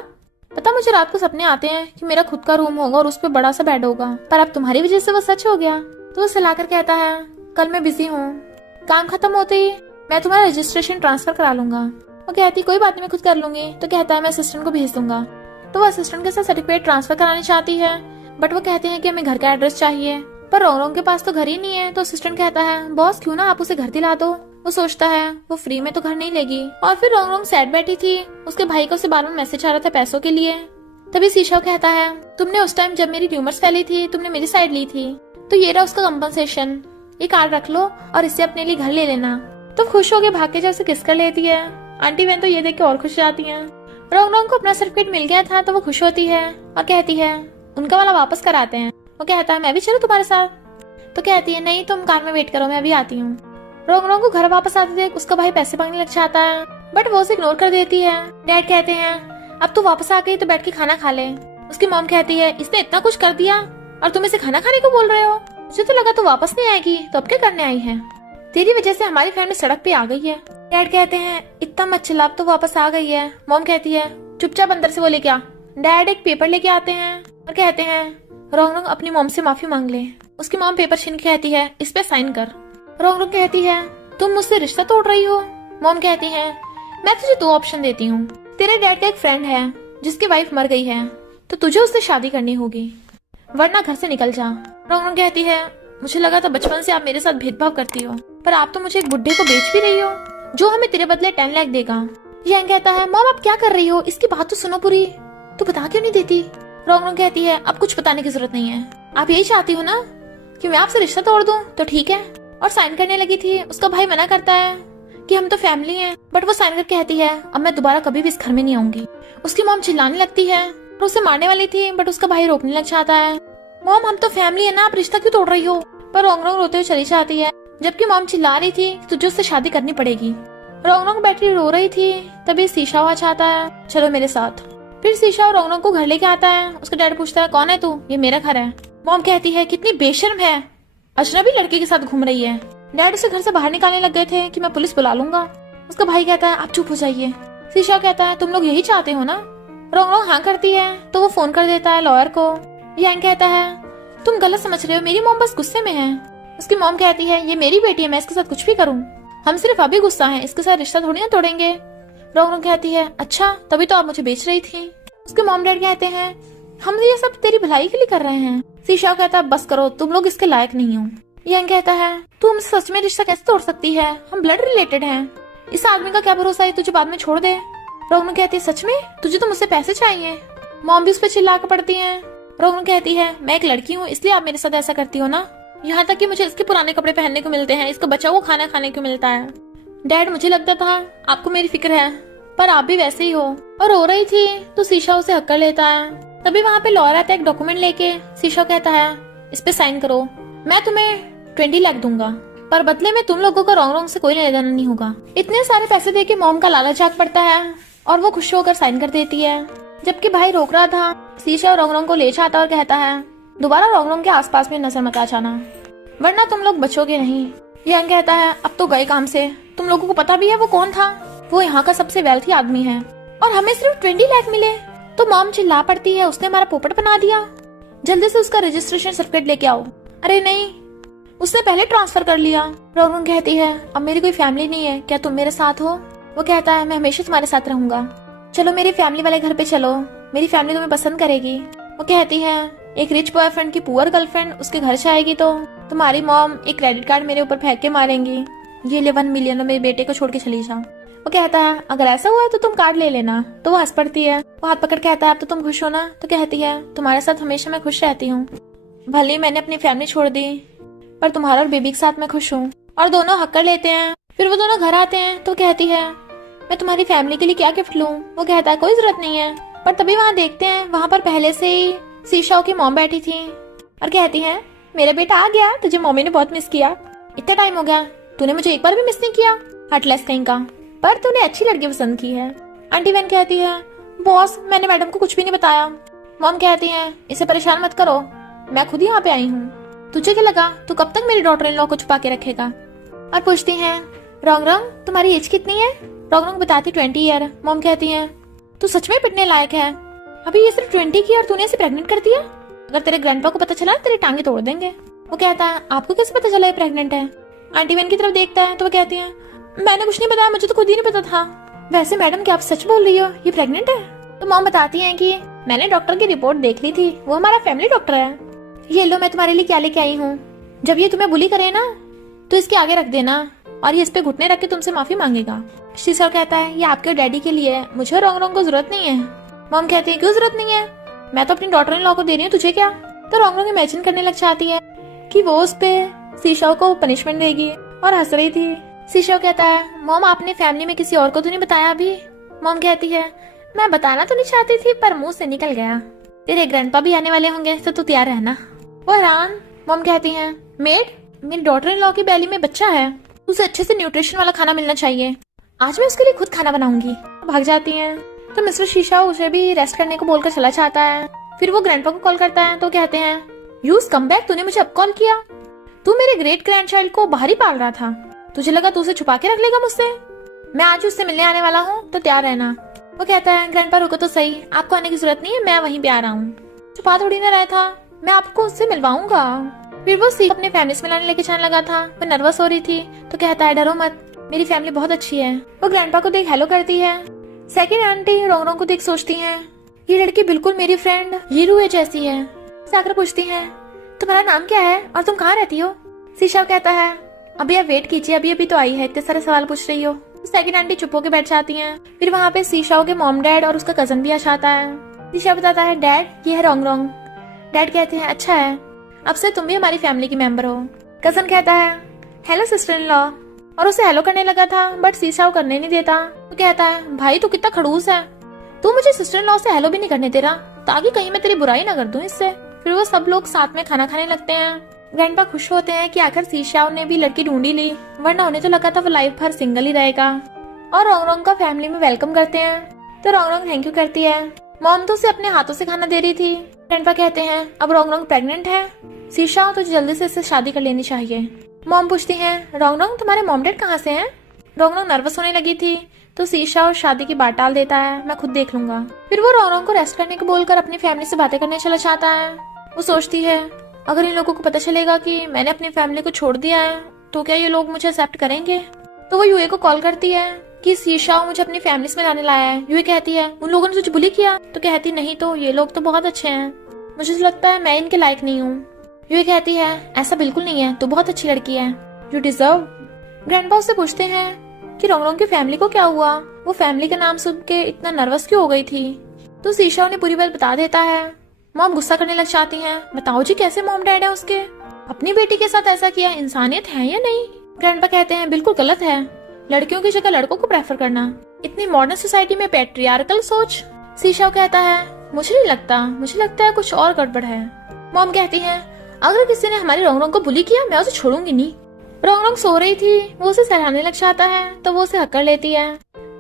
पता मुझे रात को सपने आते हैं कि मेरा खुद का रूम होगा और उस पर बड़ा सा बेड होगा, पर अब तुम्हारी वजह से वो सच हो गया। तो वो सलाहकर कहता है कल मैं बिजी हूँ, काम खत्म होते ही मैं तुम्हारा रजिस्ट्रेशन ट्रांसफर करा लूंगा। वो कहती कोई बात नहीं मैं खुद कर लूंगी। तो कहता है मैं असिस्टेंट को भेज दूंगा। तो वो असिस्टेंट के साथ सर्टिफिकेट ट्रांसफर करानी चाहती है, बट वो कहते हैं कि हमें घर का एड्रेस चाहिए, पर रोंगरोंग के पास तो घर ही नहीं है। तो असिस्टेंट कहता है बॉस क्यों ना आप उसे घर दिला दो। वो सोचता है वो फ्री में तो घर नहीं लेगी। और फिर रोंगरोंग सैड बैठी थी, उसके भाई को उसे बार बार मैसेज आ रहा था पैसों के लिए। तभी सीशा कहता है तुमने उस टाइम जब मेरी ट्यूमर्स फैली थी तुमने मेरी साइड ली थी, तो ये रहा उसका कंपनसेशन, ये कार्ड रख लो और इससे अपने लिए घर ले लेना। तो खुश होके भाग के जब उसे किस कर लेती है। आंटी बहन तो ये देख के और खुश जाती हैं। रोंगरोंग को अपना सर्टिफिकेट मिल गया था तो वो खुश होती है और कहती है उनका वाला वापस कराते हैं। वो कहता है मैं भी चलूं तुम्हारे साथ? तो कहती है नहीं तुम कार में वेट करो, मैं अभी आती हूँ। रोंगरोंग को घर वापस आते देख उसका भाई पैसे मांगने लग जाता है, बट वो उसे इग्नोर कर देती है। डैड कहते हैं अब तू वापस आ गई तो बैठ के खाना खा ले। उसकी मॉम कहती है इसने इतना कुछ कर दिया और तुम इसे खाना खाने को बोल रहे हो? मुझे तो लगा तू वापस नहीं आएगी, तो अब क्या करने आई है? तेरी वजह से हमारी फैमिली सड़क पे आ गई है। डैड कहते हैं इतना मत चिल्ला, अब तो वापस आ गई है। मॉम कहती है चुपचाप अंदर से वो लेके आ। डैड एक पेपर लेके आते हैं और कहते हैं रोंगरोंग अपनी मॉम से माफी मांग ले। उसकी मॉम पेपर छीन के कहती है इस पे साइन कर। रोंगरोंग कहती है तुम मुझसे रिश्ता तोड़ रही हो। मॉम कहती है मैं तुझे 2 ऑप्शन देती हूँ, तेरे डैड का एक फ्रेंड है जिसकी वाइफ मर गई है, तो तुझे उससे शादी करनी होगी, वरना घर से निकल जा। रोंगरोंग कहती है मुझे लगा था बचपन से आप मेरे साथ भेदभाव करती हो, पर आप तो मुझे एक बुढ़े को बेच भी रही हो जो हमें तेरे बदले 10 लाख देगा। यांग कहता है मॉम आप क्या कर रही हो, इसकी बात तो सुनो पूरी, तू बता क्यों नहीं देती। रोंगरोंग कहती है अब कुछ बताने की जरूरत नहीं है, आप यही चाहती हो ना कि मैं आपसे रिश्ता तोड़ दूं, तो ठीक है। और साइन करने लगी थी, उसका भाई मना करता है कि हम तो फैमिली हैं, बट वो साइन करके कहती है अब मैं दोबारा कभी भी इस घर में नहीं आऊंगी। उसकी मॉम चिल्लाने लगती है और उसे मारने वाली थी, बट उसका भाई रोकने लग जाता है। मॉम हम तो फैमिली है ना, आप रिश्ता क्यों तोड़ रही हो। पर रोंगरोंग रोते हुए चली जाती है, जबकि मॉम चिल्ला रही थी तुझे उससे शादी करनी पड़ेगी। रोंगरोंग बैठी रो रही थी, तभी शीशा आ जाता है, चलो मेरे साथ। फिर शीशा और रोंगरोंग को घर लेके आता है। उसका डैड पूछता है कौन है तू, ये मेरा घर है। मॉम कहती है कितनी बेशर्म है, अजनबी लड़के के साथ घूम रही है। डैड उसे घर से बाहर निकालने लग गए थे कि मैं पुलिस बुला लूंगा। उसका भाई कहता है आप चुप हो जाइए। शीशा कहता है तुम लोग यही चाहते हो ना। रोंगरोंग हाँ करती है तो वो फोन कर देता है लॉयर को। यांग कहता है तुम गलत समझ रहे हो, मेरी मॉम बस गुस्से में है। उसकी मॉम कहती है ये मेरी बेटी है, मैं इसके साथ कुछ भी करूँ, हम सिर्फ अभी गुस्सा है, इसके साथ रिश्ता थोड़ी ना तोड़ेंगे। रोंगरोंग कहती है अच्छा तभी तो आप मुझे बेच रही थी। उसके मॉम डैड कहते हैं हम ये सब तेरी भलाई के लिए कर रहे हैं। शीशा कहता है बस करो, तुम लोग इसके लायक नहीं हो। यांग कहता है तू हमसे सच में रिश्ता कैसे तोड़ सकती है, हम ब्लड रिलेटेड हैं, इस आदमी का क्या भरोसा है तुझे बाद में छोड़ दे। रोंगरोंग कहती है सच में, तुझे तो मुझसे पैसे चाहिए। मॉम भी उस पर चिल्ला कर पड़ती है। रोंगरोंग कहती है मैं एक लड़की हूँ इसलिए आप मेरे साथ ऐसा करती हो ना, यहाँ तक कि मुझे इसके पुराने कपड़े पहनने को मिलते हैं, इसको बचा हुआ खाना खाने को मिलता है। डैड मुझे लगता था आपको मेरी फिक्र है, पर आप भी वैसे ही हो। और रो रही थी तो शीशा उसे हक कर लेता है। तभी वहाँ पे लॉयर आता है एक डॉक्यूमेंट लेके। शीशा कहता है इस पे साइन करो, मैं तुम्हें 20 लाख दूंगा, पर बदले में तुम लोगों को रोंगरोंग से कोई लेना देना नहीं होगा। इतने सारे पैसे देके मॉम का लालच जाग पड़ता है और वो खुश होकर साइन कर देती है। जबकि भाई रोक रहा था, शीशा और रोंगरोंग को ले जाता और कहता है दोबारा रोंगरोंग के आसपास में नजर मत आ जाना, वरना तुम लोग बचोगे नहीं। यांग कहता है अब तो गए काम से, तुम लोगों को पता भी है वो कौन था, वो यहाँ का सबसे वेल्थी आदमी है और हमें सिर्फ 20 लाख मिले। तो मॉम चिल्ला पड़ती है उसने हमारा पोपट बना दिया, जल्दी से उसका रजिस्ट्रेशन सर्टिफिकेट लेके आओ। अरे नहीं, उसने पहले ट्रांसफर कर लिया। रोंगरोंग कहती है अब मेरी कोई फैमिली नहीं है, क्या तुम मेरे साथ हो। वो कहता है मैं हमेशा तुम्हारे साथ रहूंगा, चलो मेरी फैमिली वाले घर पे चलो, मेरी फैमिली तुम्हें पसंद करेगी। वो कहती है एक रिच बॉयफ्रेंड की पुअर गर्लफ्रेंड उसके घर से आएगी तो तुम्हारी मॉम एक क्रेडिट कार्ड मेरे ऊपर फेंक के मारेंगी, ये ले 1 मिलियन और मेरे बेटे को छोड़ के चली जा। वो कहता है अगर ऐसा हुआ तो तुम कार्ड ले लेना। तो वो हंस पड़ती है। वो हाथ पकड़ कहता है अब तो तुम खुश हो ना। तो कहती है तुम्हारे साथ हमेशा मैं खुश रहती हूँ, भले मैंने अपनी फैमिली छोड़ दी, पर तुम्हारा और बेबी के साथ मैं खुश हूँ। और दोनों हक कर लेते हैं। फिर वो दोनों घर आते हैं तो कहती है मैं तुम्हारी फैमिली के लिए क्या गिफ्ट लूँ। वो कहता है कोई जरूरत नहीं है। पर तभी वहाँ देखते हैं वहाँ पर पहले से ही शीशा की मॉम बैठी थी और कहती है मेरा बेटा आ गया, तुझे मम्मी ने बहुत मिस किया, इतना टाइम हो गया, तूने मुझे एक बार भी मिस नहीं किया, हटलेस कहीं का, पर तूने अच्छी लड़की पसंद की है। आंटी वैन कहती है बॉस मैंने मैडम को कुछ भी नहीं बताया। मॉम कहती है इसे परेशान मत करो, मैं खुद ही यहाँ पे आई हूँ, तुझे क्या लगा तू कब तक मेरी डॉटर इन लॉ को छुपा के रखेगा। और पूछती है रोंगरोंग तुम्हारी एज कितनी है। रोंगरोंग बताती 20 ईयर। मॉम कहती है तू सच में पिटने लायक है, अभी ये सिर्फ 20 की और तूने इसे प्रेग्नेंट कर दिया, अगर तेरे ग्रैंडपा को पता चला तेरी टांगे तोड़ देंगे। वो कहता है आपको कैसे पता चला ये प्रेग्नेंट है। आंटी वैन की तरफ देखता है तो वो कहती है मैंने कुछ नहीं बताया, मुझे तो खुद ही नहीं पता था। वैसे मैडम क्या आप सच बोल रही हो, ये प्रेग्नेंट है। तो मॉम बताती है कि मैंने डॉक्टर की रिपोर्ट देख ली थी, वो हमारा फैमिली डॉक्टर है, ये लो मैं तुम्हारे लिए क्या लेके आई हूँ, जब ये तुम्हें बुली करे ना तो इसके आगे रख देना और ये इस पे घुटने रख के तुमसे माफी मांगेगा। शीशा कहता है ये आपके डैडी के लिए है, मुझे रोंगरोंग को जरूरत नहीं है। मॉम कहती है क्यों जरूरत नहीं है, मैं तो अपनी डॉटर इन लॉ को दे रही हूँ, तुझे क्या। तो रोंगरोंग इमेजिन करने लग जाती है कि वो उस पे शीशा को पनिशमेंट देगी और हंस रही थी। शीशा कहता है मॉम आपने फैमिली में किसी और को तो नहीं बताया अभी। मॉम कहती है मैं बताना तो नहीं चाहती थी पर मुंह से निकल गया, तेरे ग्रैंडपा भी आने वाले होंगे तो तू तैयार रहना। वो हैरान। मॉम कहती है मेड मेरी डॉटर इन लॉ की बैली में बच्चा है, उसे अच्छे से न्यूट्रिशन वाला खाना मिलना चाहिए, आज मैं उसके लिए खुद खाना बनाऊंगी। भाग जाती है तो मिस्टर शीशा उसे भी रेस्ट करने को बोलकर चला जाता है। फिर वो ग्रैंडपा को कॉल करता है तो कहते हैं यूज कम बैक, तूने मुझे अब कॉल किया, तू मेरे ग्रेट ग्रैंडचाइल्ड को बाहर ही पाल रहा था, तुझे लगा तू उसे छुपा के रख लेगा मुझसे, मैं आज उससे मिलने आने वाला हूँ तो तैयार रहना। वो कहता है ग्रैंडपा रुको तो सही, आपको आने की जरूरत नहीं है, मैं वहीं पे आ रहा हूँ, छुपा थोड़ी ना रहा था, मैं आपको उससे मिलवाऊंगा। फिर वो सी अपने फैमिली से मिलाने लेके जाने लगा था। वो नर्वस हो रही थी तो कहता है डरो मत, मेरी फैमिली बहुत अच्छी है। वो ग्रैंडपा को देख हेलो करती है। सेकंड आंटी रोंगरोंग को देख सोचती हैं ये लड़की बिल्कुल मेरी फ्रेंड हीरू जैसी है। सागर पूछती है तुम्हारा नाम क्या है और तुम कहाँ रहती हो? शीशा कहता है, अभी आप वेट कीजिए, अभी अभी तो आई है, इतने सारे सवाल पूछ रही हो। सेकंड आंटी चुप होकर बैठ जाती हैं। फिर वहाँ पे शीशाओं के मॉम डैड और उसका कजन भी आ जाता है। शीशा बताता है, डैड ये है रोंग रोंग। डैड कहते हैं, अच्छा है, अब से तुम भी हमारी फैमिली की मेंबर हो। कजन कहता है, हेलो सिस्टर इन लॉ, और उसे हेलो करने लगा था बट शीशा वो करने नहीं देता। तो कहता है, भाई तू कितना खड़ूस है, तू मुझे सिस्टर इन लॉ से हेलो भी नहीं करने दे रहा ताकि कहीं मैं तेरी बुराई ना कर दूं इससे। फिर वो सब लोग साथ में खाना खाने लगते हैं। ग्रैंडपा खुश होते हैं कि आखिर शीशा ने भी लड़की ढूंढी ली, वरना उन्हें तो लगा था वो लाइफ भर सिंगल ही रहेगा। और रोंग रोंग का फैमिली में वेलकम करते हैं। तो रोंग रोंग थैंक यू करती है। मॉम तो उसे अपने हाथों से खाना दे रही थी। ग्रैंडपा कहते हैं, अब रोंग रोंग प्रेग्नेंट है, शीशा तो जल्दी से इससे शादी कर लेनी चाहिए। मॉम पूछती हैं, रोंग रोंग तुम्हारे मॉम डैड कहाँ से हैं? रोंग रोंग नर्वस होने लगी थी तो शीशा और शादी की बात टाल देता है, मैं खुद देख लूंगा। फिर वो रोंग रोंग को रेस्ट करने को बोलकर अपनी फैमिली से बातें करने चला जाता है। वो सोचती है, अगर इन लोगों को पता चलेगा कि मैंने अपनी फैमिली को छोड़ दिया है तो क्या ये लोग मुझे एक्सेप्ट करेंगे। तो वो यूए को कॉल करती है कि शीशा मुझे अपनी फैमिली में लाने लाया है। यूए कहती है, उन लोगों ने तुझे बुली किया? तो कहती, नहीं तो ये लोग तो बहुत अच्छे हैं, मुझे तो लगता है मैं इनके लायक नहीं हूँ। यूए कहती है, ऐसा बिल्कुल नहीं है, तू बहुत अच्छी लड़की है, यू डिजर्व। ग्रैंडपा उससे पूछते हैं कि रोंग रोंग की फैमिली को क्या हुआ, वो फैमिली का नाम सुन के इतना नर्वस क्यों हो गई थी। तो शीशा उन्हें पूरी बात बता देता है। मॉम गुस्सा करने लग जाती हैं, बताओ जी कैसे मॉम डैड है उसके, अपनी बेटी के साथ ऐसा किया, इंसानियत है या नहीं? ग्रैंडपा कहते हैं, बिल्कुल गलत है, लड़कियों की जगह लड़कों को प्रेफर करना, इतनी मॉडर्न सोसाइटी में पैट्रियार्कल सोच। शीशा कहता है, मुझे नहीं लगता, मुझे लगता है कुछ और गड़बड़ है। मॉम कहती है, अगर किसी ने हमारी रोंग रोंग को बुली किया मैं उसे छोड़ूंगी नहीं। रोंग रोंग सो रही थी, वो उसे सहलाने लग जाता है तो वो उसे हक कर लेती है,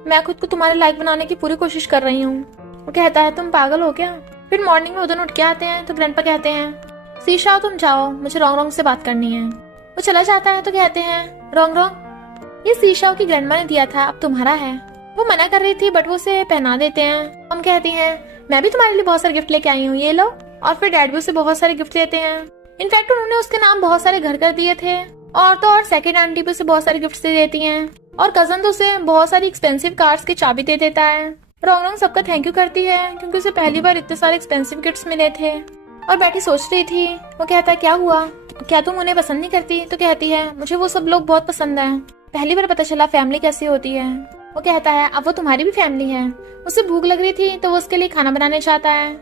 मैं खुद को तुम्हारे लायक बनाने की पूरी कोशिश कर रही हूँ। वो कहता है, तुम पागल हो क्या? फिर मॉर्निंग में वो दोनों उठ के आते हैं तो ग्रैंडपा कहते हैं, शीशा तुम जाओ, मुझे रोंग रोंग से बात करनी है। वो चला जाता है तो कहते हैं, रोंग रोंग ये शीशा की ग्रैंडमा ने दिया था, अब तुम्हारा है। वो मना कर रही थी बट वो उसे पहना देते हैं। हम कहती हैं, मैं भी तुम्हारे लिए बहुत सारे गिफ्ट लेके आई हूँ, ये लो। और फिर डैड भी उसे बहुत सारे गिफ्ट देते हैं। इनफैक्ट उन्होंने उसके नाम बहुत सारे घर कर दिए थे। और तो और सेकंड आंटी भी उसे बहुत सारे गिफ्ट दे देती हैं और कजन तो उसे बहुत सारी एक्सपेंसिव कार्स की चाबी दे देता है। रोंग रोंग सबका थैंक यू करती है क्योंकि उसे पहली बार इतने सारे एक्सपेंसिव गिफ्ट्स मिले थे और बैठी सोच रही थी। वो कहता है, क्या हुआ, क्या तुम उन्हें पसंद नहीं करती? तो कहती है, मुझे वो सब लोग बहुत पसंद है, पहली बार पता चला फैमिली कैसी होती है। वो कहता है, अब वो तुम्हारी भी फैमिली है। उसे भूख लग रही थी तो वो उसके लिए खाना बनाने चाहता है।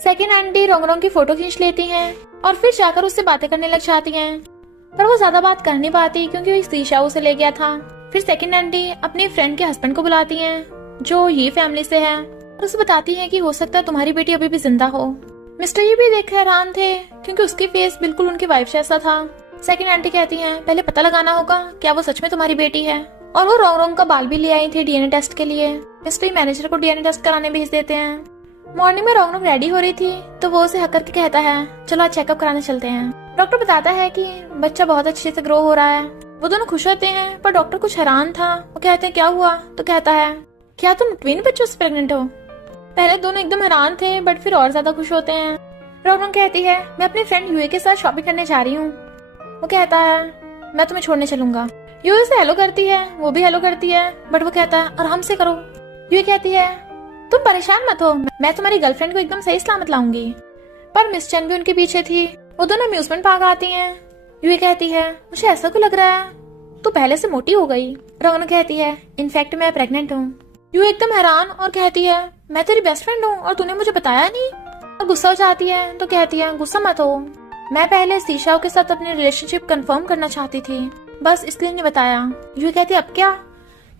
सेकंड आंटी रोंग रोंग की फोटो खींच लेती हैं और फिर जाकर उससे बातें करने लग जाती हैं, पर वो ज्यादा बात कर नहीं पाती क्योंकि शीशा उसे ले गया था। फिर सेकंड आंटी अपने फ्रेंड के हस्बैंड को बुलाती हैं जो ये फैमिली से है और उसे बताती हैं कि हो सकता है तुम्हारी बेटी अभी भी जिंदा हो। मिस्टर ये भी देख हैरान थे क्योंकि उसकी फेस बिल्कुल उनकी वाइफ जैसा था। सेकंड आंटी कहती हैं, पहले पता लगाना होगा क्या वो सच में तुम्हारी बेटी है। और वो रोंग रोंग का बाल भी ले आई थी डीएनए टेस्ट के लिए। मिस्टर मैनेजर को डीएनए टेस्ट कराने भेज देते हैं। मॉर्निंग में रोंग रोंग रेडी हो रही थी तो वो उसे हक करके कहता है, चलो आज चेकअप कराने चलते हैं। डॉक्टर बताता है कि बच्चा बहुत अच्छे से ग्रो हो रहा है। वो दोनों खुश होते हैं पर डॉक्टर कुछ हैरान था। वो कहते हैं, क्या हुआ? तो कहता है, क्या तुम ट्विन बच्चों से प्रेग्नेंट हो? पहले दोनों एकदम हैरान थे बट फिर और ज्यादा खुश होते हैं। रोंग रोंग कहती है, मैं अपने फ्रेंड यूए के साथ शॉपिंग करने जा रही हूँ। वो कहता है, मैं तुम्हें छोड़ने चलूंगा। यूए से हेलो करती है, वो भी हेलो करती है बट वो कहता है, आराम से करो। यूए कहती है, तुम परेशान मत हो, मैं तुम्हारी गर्लफ्रेंड को एकदम सही सलामत लाऊंगी। पर मिस चैन भी उनके पीछे थी। वो दोनों अम्यूजमेंट पार्क आती हैं। यूए कहती है, मुझे ऐसा क्यों लग रहा है तू पहले से मोटी हो गई। रोंग रोंग कहती है, इनफैक्ट मैं प्रेग्नेंट हूँ। यूए एकदम हैरान और कहती है, मैं तेरी बेस्ट फ्रेंड हूँ और तूने मुझे बताया नहीं। और गुस्सा हो जाती है तो कहती है, गुस्सा मत हो, मैं पहले शीशा के साथ अपनी रिलेशनशिप कंफर्म करना चाहती थी, बस इसलिए नहीं बताया। यूए कहती है, अब क्या?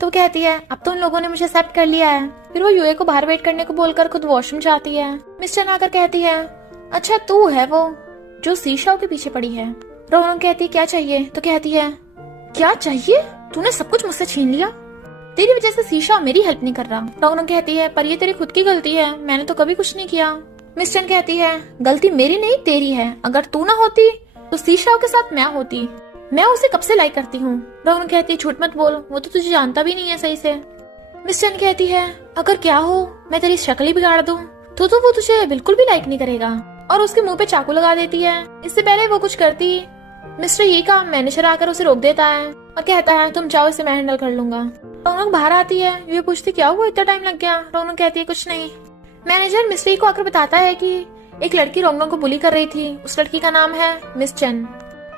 तो कहती है, अब तो उन लोगों ने मुझे एक्सेप्ट कर लिया है। फिर वो यूए को बाहर वेट करने को बोलकर खुद वॉशरूम जाती है। मिस्टर आकर कहती है, अच्छा तू है वो जो शीशा के पीछे पड़ी है। रोंग रोंग कहती है, क्या चाहिए? तो कहती है, क्या चाहिए? तूने सब कुछ मुझसे छीन लिया, तेरी वजह से शीशा मेरी हेल्प नहीं कर रहा। रोंग रोंग कहती है, पर ये तेरी खुद की गलती है, मैंने तो कभी कुछ नहीं किया। मिस चैन कहती है, गलती मेरी नहीं तेरी है, अगर तू ना होती तो शीशा के साथ मैं होती, मैं उसे कब से लाइक करती हूँ। रोंग रोंग कहती है, झूठ मत बोल, वो तो तुझे जानता भी नहीं है सही से। मिस चैन कहती है, अगर क्या हो मैं तेरी शक्ल ही बिगाड़ दूं तो वो तुझे बिल्कुल भी लाइक नहीं करेगा और उसके मुंह पे चाकू लगा देती है। इससे पहले वो कुछ करती, मिस्टर ये का मैनेजर आकर उसे रोक देता है और कहता है, तुम जाओ, इसे मैं हैंडल कर लूंगा। रोंग रोंग बाहर आती है। ये पूछती, क्या हुआ, इतना टाइम लग गया? रोंग रोंग कहती है, कुछ नहीं। मैनेजर मिस्टर को आकर बताता है कि एक लड़की रोंगरोंग को बुली कर रही थी, उस लड़की का नाम है मिस चेन।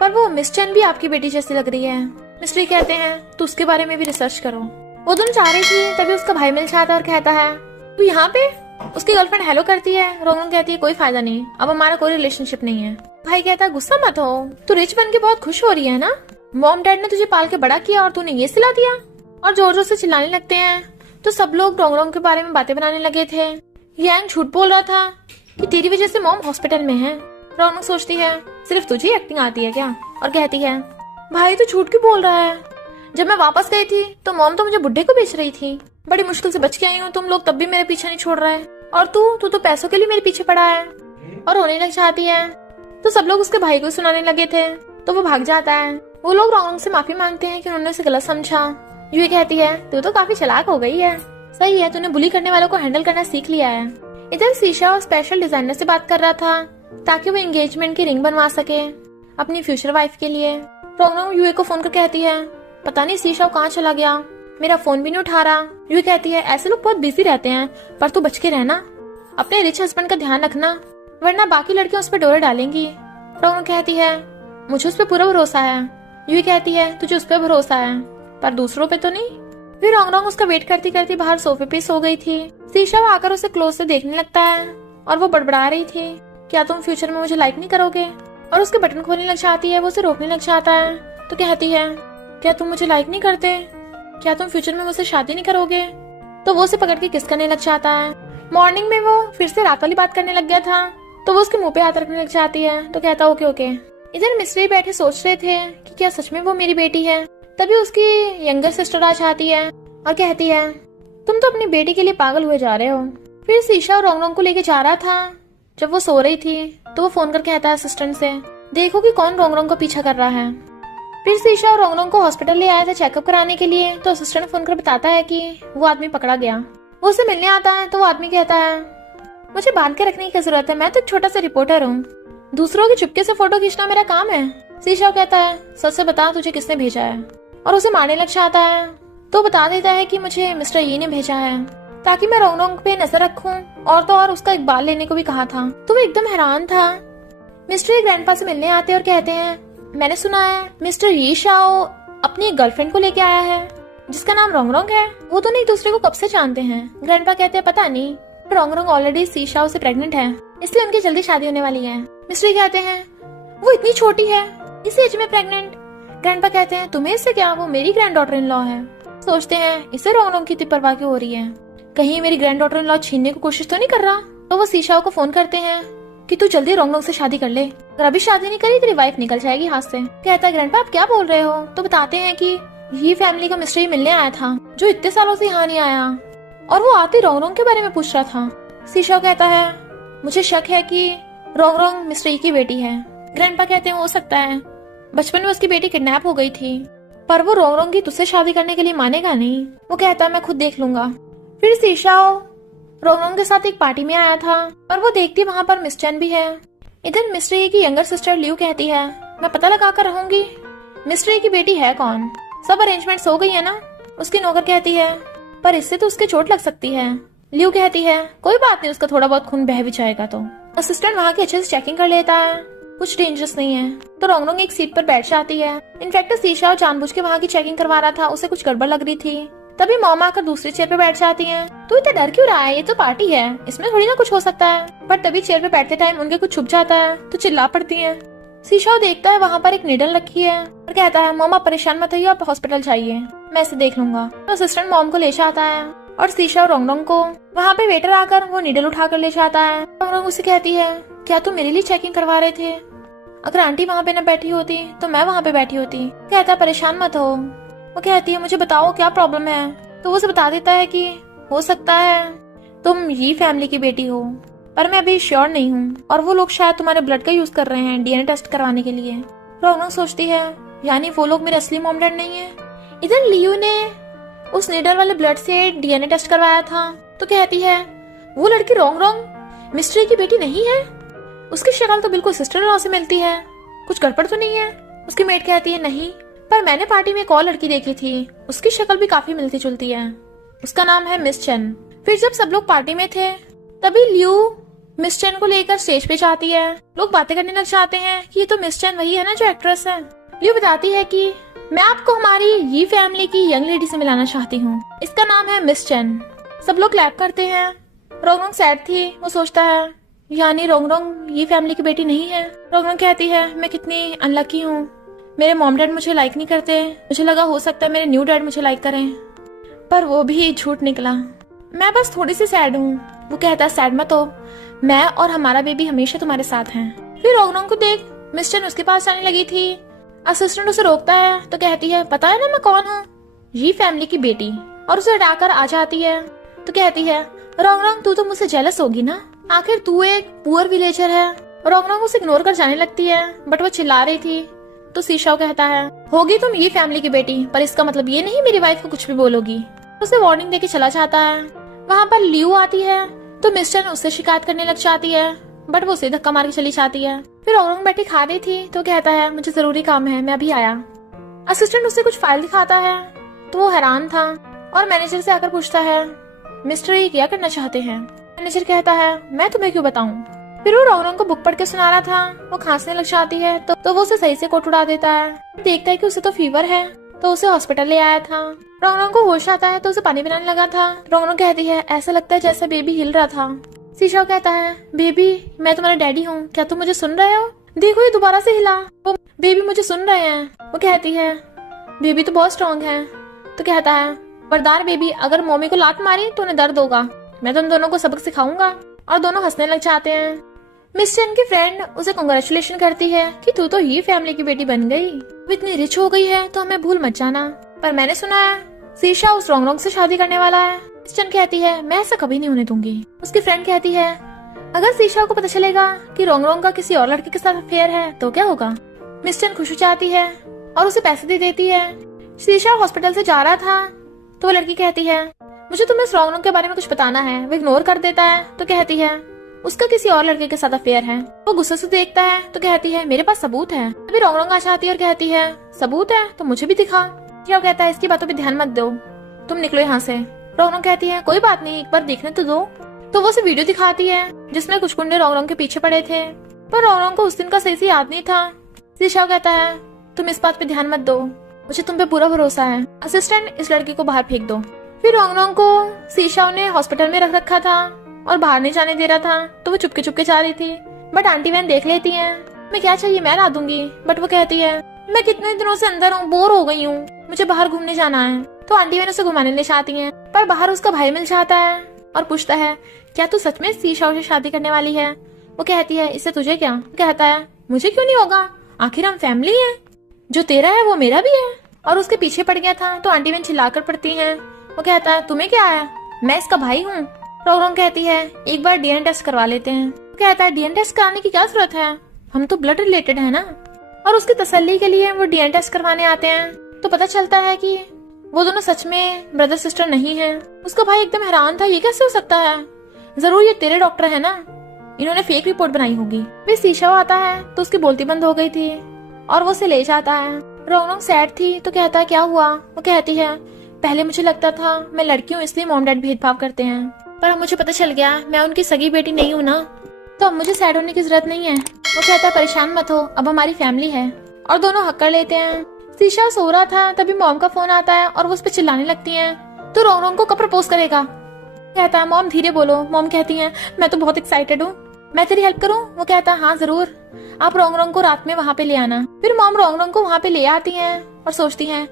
पर वो मिस चेन भी आपकी बेटी जैसी लग रही है। मिस्ट्री कहते हैं तो उसके बारे में भी रिसर्च करो। वो दोनों जा रही थी, तभी उसका भाई मिल जाता है और कहता है तू यहाँ पे। उसकी गर्लफ्रेंड हेलो करती है। रोंगरोंग कहती है कोई फायदा नहीं, अब हमारा कोई रिलेशनशिप नहीं है। भाई कहता है गुस्सा मत हो, तू रिच बन के बहुत खुश हो रही है ना। मॉम डैड ने तुझे पाल के बड़ा किया और तूने ये सिला दिया। और जोर जोर से चिल्लाने लगते हैं। तो सब लोग रोंगरोंग के बारे में बातें बनाने लगे थे। यांग झूठ बोल रहा था कि तेरी वजह से मॉम हॉस्पिटल में है। रोंगरोंग सोचती है सिर्फ तुझे एक्टिंग आती है क्या, और कहती है भाई तू झूठ क्यों बोल रहा है। जब मैं वापस गई थी तो मॉम तो मुझे बुड्ढे को बेच रही थी। बड़ी मुश्किल से बच के आई हूँ, तुम लोग तब भी मेरे पीछे नहीं छोड़ रहे हैं। और तू तो पैसों के लिए मेरे पीछे पड़ा है। और रोने लग जाती है। तो सब लोग उसके भाई को सुनाने लगे थे, तो वो भाग जाता है। वो लोग रोंगरोंग से माफी मांगते हैं कि उन्होंने उसे गलत समझा। यूई कहती है तू तो काफी चालाक हो गई है। सही है, तूने बुली करने वालों को हैंडल करना सीख लिया है। इधर शीशा और स्पेशल डिजाइनर से बात कर रहा था ताकि वो एंगेजमेंट की रिंग बनवा सके अपनी फ्यूचर वाइफ के लिए। रोंगरोंग यूई को फोन कर कहती है पता नहीं शीशा कहाँ चला गया, मेरा फोन भी नहीं उठा रहा। यूई कहती है ऐसे लोग बहुत बिजी रहते हैं, पर तू बच के रहना, अपने रिच हस्बैंड का ध्यान रखना, वरना बाकी लड़कियां उस पर डोरे डालेंगी। रोंगरोंग कहती है मुझे उस पर पूरा भरोसा है। यूई कहती है तुझे उस पर भरोसा है पर दूसरों पे तो नहीं। फिर रोंगरोंग उसका वेट करती करती बाहर सोफे पे सो गई थी। शीशा आकर उसे क्लोज से देखने लगता है और वो बड़बड़ा रही थी क्या तुम फ्यूचर में मुझे लाइक नहीं करोगे, और उसके बटन खोलने लग जाती है। वो उसे रोकने लग जाता है तो कहती है क्या तुम मुझे लाइक नहीं करते, क्या तुम फ्यूचर में मुझसे शादी नहीं करोगे। तो वो उसे पकड़ के किस करने लग जाता है। मॉर्निंग में वो फिर से रात वाली बात करने लग गया था, तो वो उसके मुंह पे हाथ रखने लग जाती है तो कहता ओके ओके। इधर मिस्ट्री बैठे सोच रहे थे कि क्या सच में वो मेरी बेटी है। तभी उसकी यंगर सिस्टर आ जाती है और कहती है तुम तो अपनी बेटी के लिए पागल हुए जा रहे हो। फिर शीशा और रोंगरोंग को लेके जा रहा था। जब वो सो रही थी तो वो फोन कर कहता है असिस्टेंट से देखो कि कौन रोंगरोंग को पीछा कर रहा है। फिर शीशा और रोंगरोंग को हॉस्पिटल ले आया था चेकअप कराने के लिए, तो असिस्टेंट फोन कर बताता है कि वो आदमी पकड़ा गया। वो उसे मिलने आता है तो वो आदमी कहता है मुझे बांध के रखने की जरूरत है, मैं तो एक छोटा सा रिपोर्टर हूँ, दूसरों की चुपके से फोटो खींचना मेरा काम है। शीशा कहता है सच से बता तुझे किसने भेजा है, और उसे मारने लग जाता है। तो बता देता है कि मुझे मिस्टर ये ने भेजा है ताकि मैं रोंगरोंग पे नजर रखूं, और तो और उसका इकबाल लेने को भी कहा था। तो वो एकदम हैरान था। मिस्टर ग्रैंडपा से मिलने आते और कहते हैं मैंने सुना है मिस्टर ये शाओ अपनी एक गर्लफ्रेंड को लेके आया है जिसका नाम रोंगरोंग है। वो दोनों एक दूसरे को कब से जानते हैं। ग्रैंडपा कहते हैं पता नहीं, रोंगरोंग ऑलरेडी सी शाओ से प्रेग्नेंट है, इसलिए उनकी जल्दी शादी होने वाली है। मिस्टर कहते हैं वो इतनी छोटी है, इस एज में प्रेग्नेंट। ग्रैंडपा कहते हैं तुम्हें इससे क्या, वो मेरी ग्रैंड डॉटर इन लॉ है। सोचते हैं इसे रोंगरोंग की इतनी परवाह क्यों हो रही है, कहीं मेरी ग्रैंड डॉटर इन लॉ छीनने की कोशिश तो नहीं कर रहा। तो वो शीशाओ को फोन करते हैं कि तू जल्दी रोंगरोंग से शादी कर ले, अगर अभी शादी नहीं करी तेरी वाइफ निकल जाएगी हाथ से। कहता है ग्रैंडपा आप क्या बोल रहे हो। तो बताते हैं कि ये फैमिली का मिस्टर मिलने आया था जो इतने सालों से यहाँ नहीं आया, और वो आते रोंगरोंग के बारे में पूछ रहा था। शीशाओ कहता है मुझे शक है कि रोंगरोंग मिस्टर की बेटी है। ग्रैंडपा कहते हैं हो सकता है, बचपन में उसकी बेटी किडनैप हो गई थी, पर वो रोंगरोंग की तुझसे शादी करने के लिए मानेगा नहीं। वो कहता है मैं खुद देख लूंगा। फिर शीशाओ रोंगरोंग के साथ एक पार्टी में आया था और वो देखती वहाँ पर मिस चेन भी है। इधर मिस्टर ये की यंगर सिस्टर लियू कहती है मैं पता लगा कर रहूंगी मिस्टर ये की बेटी है कौन, सब अरेंजमेंट्स हो गई है ना। उसकी नौकर कहती है पर इससे तो उसके चोट लग सकती है। लियू कहती है कोई बात नहीं, उसका थोड़ा बहुत खून बह भी जाएगा। तो असिस्टेंट वहाँ की अच्छे से चेकिंग कर लेता है, कुछ डेंजरस नहीं है। तो रोंगरोंग एक सीट पर बैठ जाती है। इनफैक्ट शीशा जानबूझ के वहाँ की चेकिंग करवा रहा था, उसे कुछ गड़बड़ लग रही थी। तभी मॉम आकर दूसरी चेयर पे बैठ जाती हैं। तो इतना डर क्यों रहा है, ये तो पार्टी है, इसमें थोड़ी ना कुछ हो सकता है। पर तभी चेयर पे बैठते टाइम उनके कुछ छुप जाता है तो चिल्ला पड़ती हैं। शीशा देखता है वहाँ पर एक नीडल रखी है और कहता है मॉम आप परेशान मत होइए, आप हॉस्पिटल जाइए, मैं इसे देख लूंगा। तो असिस्टेंट मॉम को ले जाता है और शीशा और रोंगरोंग को वहाँ पे वेटर आकर वो नीडल उठा कर ले जाता है। रोंगरोंग उसे कहती है क्या तुम मेरे लिए चेकिंग करवा रहे थे, अगर आंटी वहाँ पे न बैठी होती तो मैं वहाँ पे बैठी होती। कहता है परेशान मत हो। वो कहती है मुझे बताओ क्या प्रॉब्लम है। तो वो उसे बता देता है कि हो सकता है तुम ये फैमिली की बेटी हो, पर मैं अभी श्योर नहीं हूँ, और वो लोग शायद तुम्हारे ब्लड का यूज कर रहे हैं डीएनए टेस्ट करवाने के लिए। रोंगरोंग सोचती है यानी वो लोग मेरे असली मॉम डैड नहीं है। इधर लियू ने उस नीडल वाले ब्लड से डीएनए टेस्ट करवाया था। तो कहती है वो लड़की रोंगरोंग मिस्ट्री की बेटी नहीं है, उसकी शक्ल तो बिल्कुल सिस्टर इन लॉ से मिलती है, कुछ गड़बड़ तो नहीं है। उसकी मेट कहती है नहीं, पर मैंने पार्टी में एक और लड़की देखी थी, उसकी शक्ल भी काफी मिलती जुलती है, उसका नाम है मिस चेन। फिर जब सब लोग पार्टी में थे तभी लियू मिस चेन को लेकर स्टेज पे जाती है। लोग बातें करने लग जाते हैं कि ये तो मिस चेन वही है ना जो एक्ट्रेस है। लियो बताती है कि मैं आपको हमारी ये फैमिली की यंग लेडी से मिलाना चाहती हूँ, इसका नाम है मिस चेन। सब लोग क्लैप करते हैं। रोंगरोंग सैड थी, वो सोचता है यानी रोंगरोंग ये फैमिली की बेटी नहीं है। रोंगरोंग कहती है मैं कितनी अनलकी हूँ, मेरे मॉम डैड मुझे लाइक नहीं करते, मुझे लगा हो सकता है मेरे न्यू डैड मुझे लाइक करें, पर वो भी झूठ निकला। मैं बस थोड़ी सी सैड हूँ। वो कहता है सैड मत हो, मैं और हमारा बेबी हमेशा तुम्हारे साथ हैं। फिर रोंगरोंग को देख मिस चेन उसके पास आने लगी थी। असिस्टेंट उसे रोकता है तो कहती है पता है ना मैं कौन हूँ, ये फैमिली की बेटी, और उसे हटाकर आ जाती है। तो कहती है रोंगरोंग तू तो मुझसे जेलस होगी ना, आखिर तू एक पुअर विलेजर है। रोंगरोंग उसे इग्नोर कर जाने लगती है, बट वो चिल्ला रही थी। तो सीशाओ कहता है होगी तुम ये फैमिली की बेटी, पर इसका मतलब ये नहीं मेरी वाइफ को कुछ भी बोलोगी। उसे वार्निंग देके चला जाता है। वहाँ पर लियू आती है तो मिस चेन उससे शिकायत करने लग जाती है, बट वो उसे धक्का मार के चली जाती है। फिर रोंगरोंग बैठी खा रही थी तो कहता है मुझे जरूरी काम है, मैं अभी आया। असिस्टेंट उसे कुछ फाइल दिखाता है तो वो हैरान था और मैनेजर से आकर पूछता है मिस्टर ये क्या करना चाहते हैं। मैनेजर कहता है मैं तुम्हें क्यों बताऊं। फिर वो रोंगरोंग को बुक पढ़ के सुना रहा था। वो खांसने लग जाती है तो वो उसे सही से कोट उड़ा देता है। देखता है कि उसे तो फीवर है तो उसे हॉस्पिटल ले आया था। रोंगरोंग को होश आता है तो उसे पानी पिलाने लगा था। रोंगरोंग कहती है ऐसा लगता है जैसे बेबी हिल रहा था। सीशाओ कहता है बेबी मैं तुम्हारा डैडी हूँ, क्या तुम मुझे सुन रहे हो। देखो ये दोबारा से हिला। वो बेबी मुझे सुन रहे हैं। वो कहती है बेबी तो बहुत स्ट्रॉन्ग है। तो कहता है बरदार बेबी अगर मम्मी को लात मारी तो उन्हें दर्द होगा, मैं तुम दोनों को सबक सिखाऊंगा। और दोनों हंसने लग जाते हैं। मिस चेन की फ्रेंड उसे कांग्रेचुलेशन करती है कि तू तो ये फैमिली की बेटी बन गई, वो इतनी रिच हो गई है तो हमें भूल मत जाना। पर मैंने सुना है सीशा उस रोंगरोंग से शादी करने वाला है। मिस चेन कहती है मैं ऐसा कभी नहीं होने दूंगी। उसकी फ्रेंड कहती है अगर सीशा को पता चलेगा कि रोंगरोंग का किसी और लड़के के साथ अफेयर है तो क्या होगा। मिस चेन खुश हो जाती है और उसे पैसे दे देती है। सीशा हॉस्पिटल से जा रहा था तो वो लड़की कहती है मुझे तुम्हें इस रोंगरोंग के बारे में कुछ बताना है। वो इग्नोर कर देता है तो कहती है उसका किसी और लड़के के साथ अफेयर है। वो गुस्से से देखता है तो कहती है मेरे पास सबूत है। अभी रोंगरोंग आ जाती है और कहती है सबूत है तो मुझे भी दिखा। क्या कहता है इसकी बातों पे ध्यान मत दो, तुम निकलो यहाँ से। रोंगरोंग कहती है कोई बात नहीं, एक बार देखने तो दो। तो वो उसे वीडियो दिखाती है जिसमें कुछ गुंडे रोंगरोंग के पीछे पड़े थे, पर रोंगरोंग को उस दिन का सही से याद नहीं था। सीशाओ कहता है तुम इस बात पे ध्यान मत दो, मुझे तुम पे पूरा भरोसा है। असिस्टेंट इस लड़की को बाहर फेंक दो। फिर रोंगरोंग को सीशाओ ने हॉस्पिटल में रख रखा था और बाहर नहीं जाने दे रहा था तो वो चुपके चुपके जा रही थी, बट आंटी वैन देख लेती है। मैं क्या चाहिए मैं ला दूंगी, बट वो कहती है मैं कितने दिनों से अंदर हूँ, बोर हो गई हूँ, मुझे बाहर घूमने जाना है। तो आंटी वैन उसे घुमाने ले जाती है, पर बाहर उसका भाई मिल जाता है और पूछता है क्या तू सच में सीशाओ से शादी करने वाली है। वो कहती है इससे तुझे क्या। कहता है मुझे क्यों नहीं होगा, आखिर हम फैमिली है, जो तेरा है वो मेरा भी है। और उसके पीछे पड़ गया था तो आंटी वैन चिल्लाकर पड़ती है। वो कहता है तुम्हें क्या है, मैं इसका भाई हूँ। रोंगरोंग कहती है एक बार डीएनए टेस्ट करवा लेते हैं। कहता है डीएनए टेस्ट कराने की क्या जरूरत है, हम तो ब्लड रिलेटेड है ना। और उसकी तसल्ली के लिए वो डीएनए टेस्ट करवाने आते हैं तो पता चलता है कि वो दोनों सच में ब्रदर सिस्टर नहीं है। उसका भाई एकदम हैरान था, ये कैसे हो सकता है, जरूर ये तेरे डॉक्टर है ना, इन्होंने फेक रिपोर्ट बनाई होगी। फिर सीशाओ आता है तो उसकी बोलती बंद हो गई थी और वो उसे ले जाता है। रोंगरोंग सैड थी तो कहता है क्या हुआ। वो कहती है पहले मुझे लगता था मैं लड़की हूँ इसलिए मॉम डैड भेदभाव करते हैं, पर अब मुझे पता चल गया मैं उनकी सगी बेटी नहीं हूँ ना, तो अब मुझे सैड होने की जरूरत नहीं है। वो कहता है परेशान मत हो, अब हमारी फैमिली है। और दोनों हक कर लेते हैं। सीशा सो रहा था तभी मॉम का फोन आता है और वो उस पर चिल्लाने लगती है तो रोंगरोंग को कब प्रपोज करेगा। कहता है मॉम धीरे बोलो। मॉम कहती है मैं तो बहुत एक्साइटेड हूँ, मैं तेरी हेल्प करूँ। वो कहता है हाँ जरूर, आप रोंगरोंग को रात में वहाँ पे ले आना। फिर मॉम रोंगरोंग को वहाँ पे ले आती है और सोचती है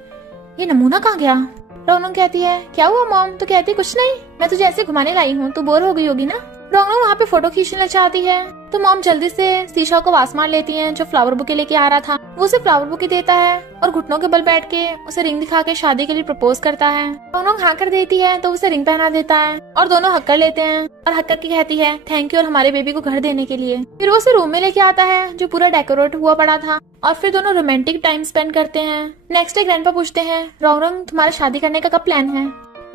ये नमूना कहाँ गया। रोंगरोंग कहती है क्या हुआ मॉम। तो कहती है कुछ नहीं, मैं तुझे ऐसे घुमाने लाई हूँ, तू बोर हो गई होगी ना। रोंगरोंग वहाँ पे फोटो खींचने लग जाती है तो मॉम जल्दी से सीशा को वास मार लेती है जो फ्लावर बुके लेके आ रहा था। वो उसे फ्लावर बुके देता है और घुटनों के बल बैठ के उसे रिंग दिखा के शादी के लिए प्रपोज करता है। रोंगरोंग हाँ कर देती है तो उसे रिंग पहना देता है और दोनों हक कर लेते हैं और हक करके कहती है थैंक यू और हमारे बेबी को घर देने के लिए। फिर वो उसे रूम में लेके आता है जो पूरा डेकोरेट हुआ पड़ा था और फिर दोनों रोमांटिक टाइम स्पेंड करते हैं। नेक्स्ट डे ग्रैंडपा पूछते हैं रोंगरोंग तुम्हारा शादी करने का कब प्लान है,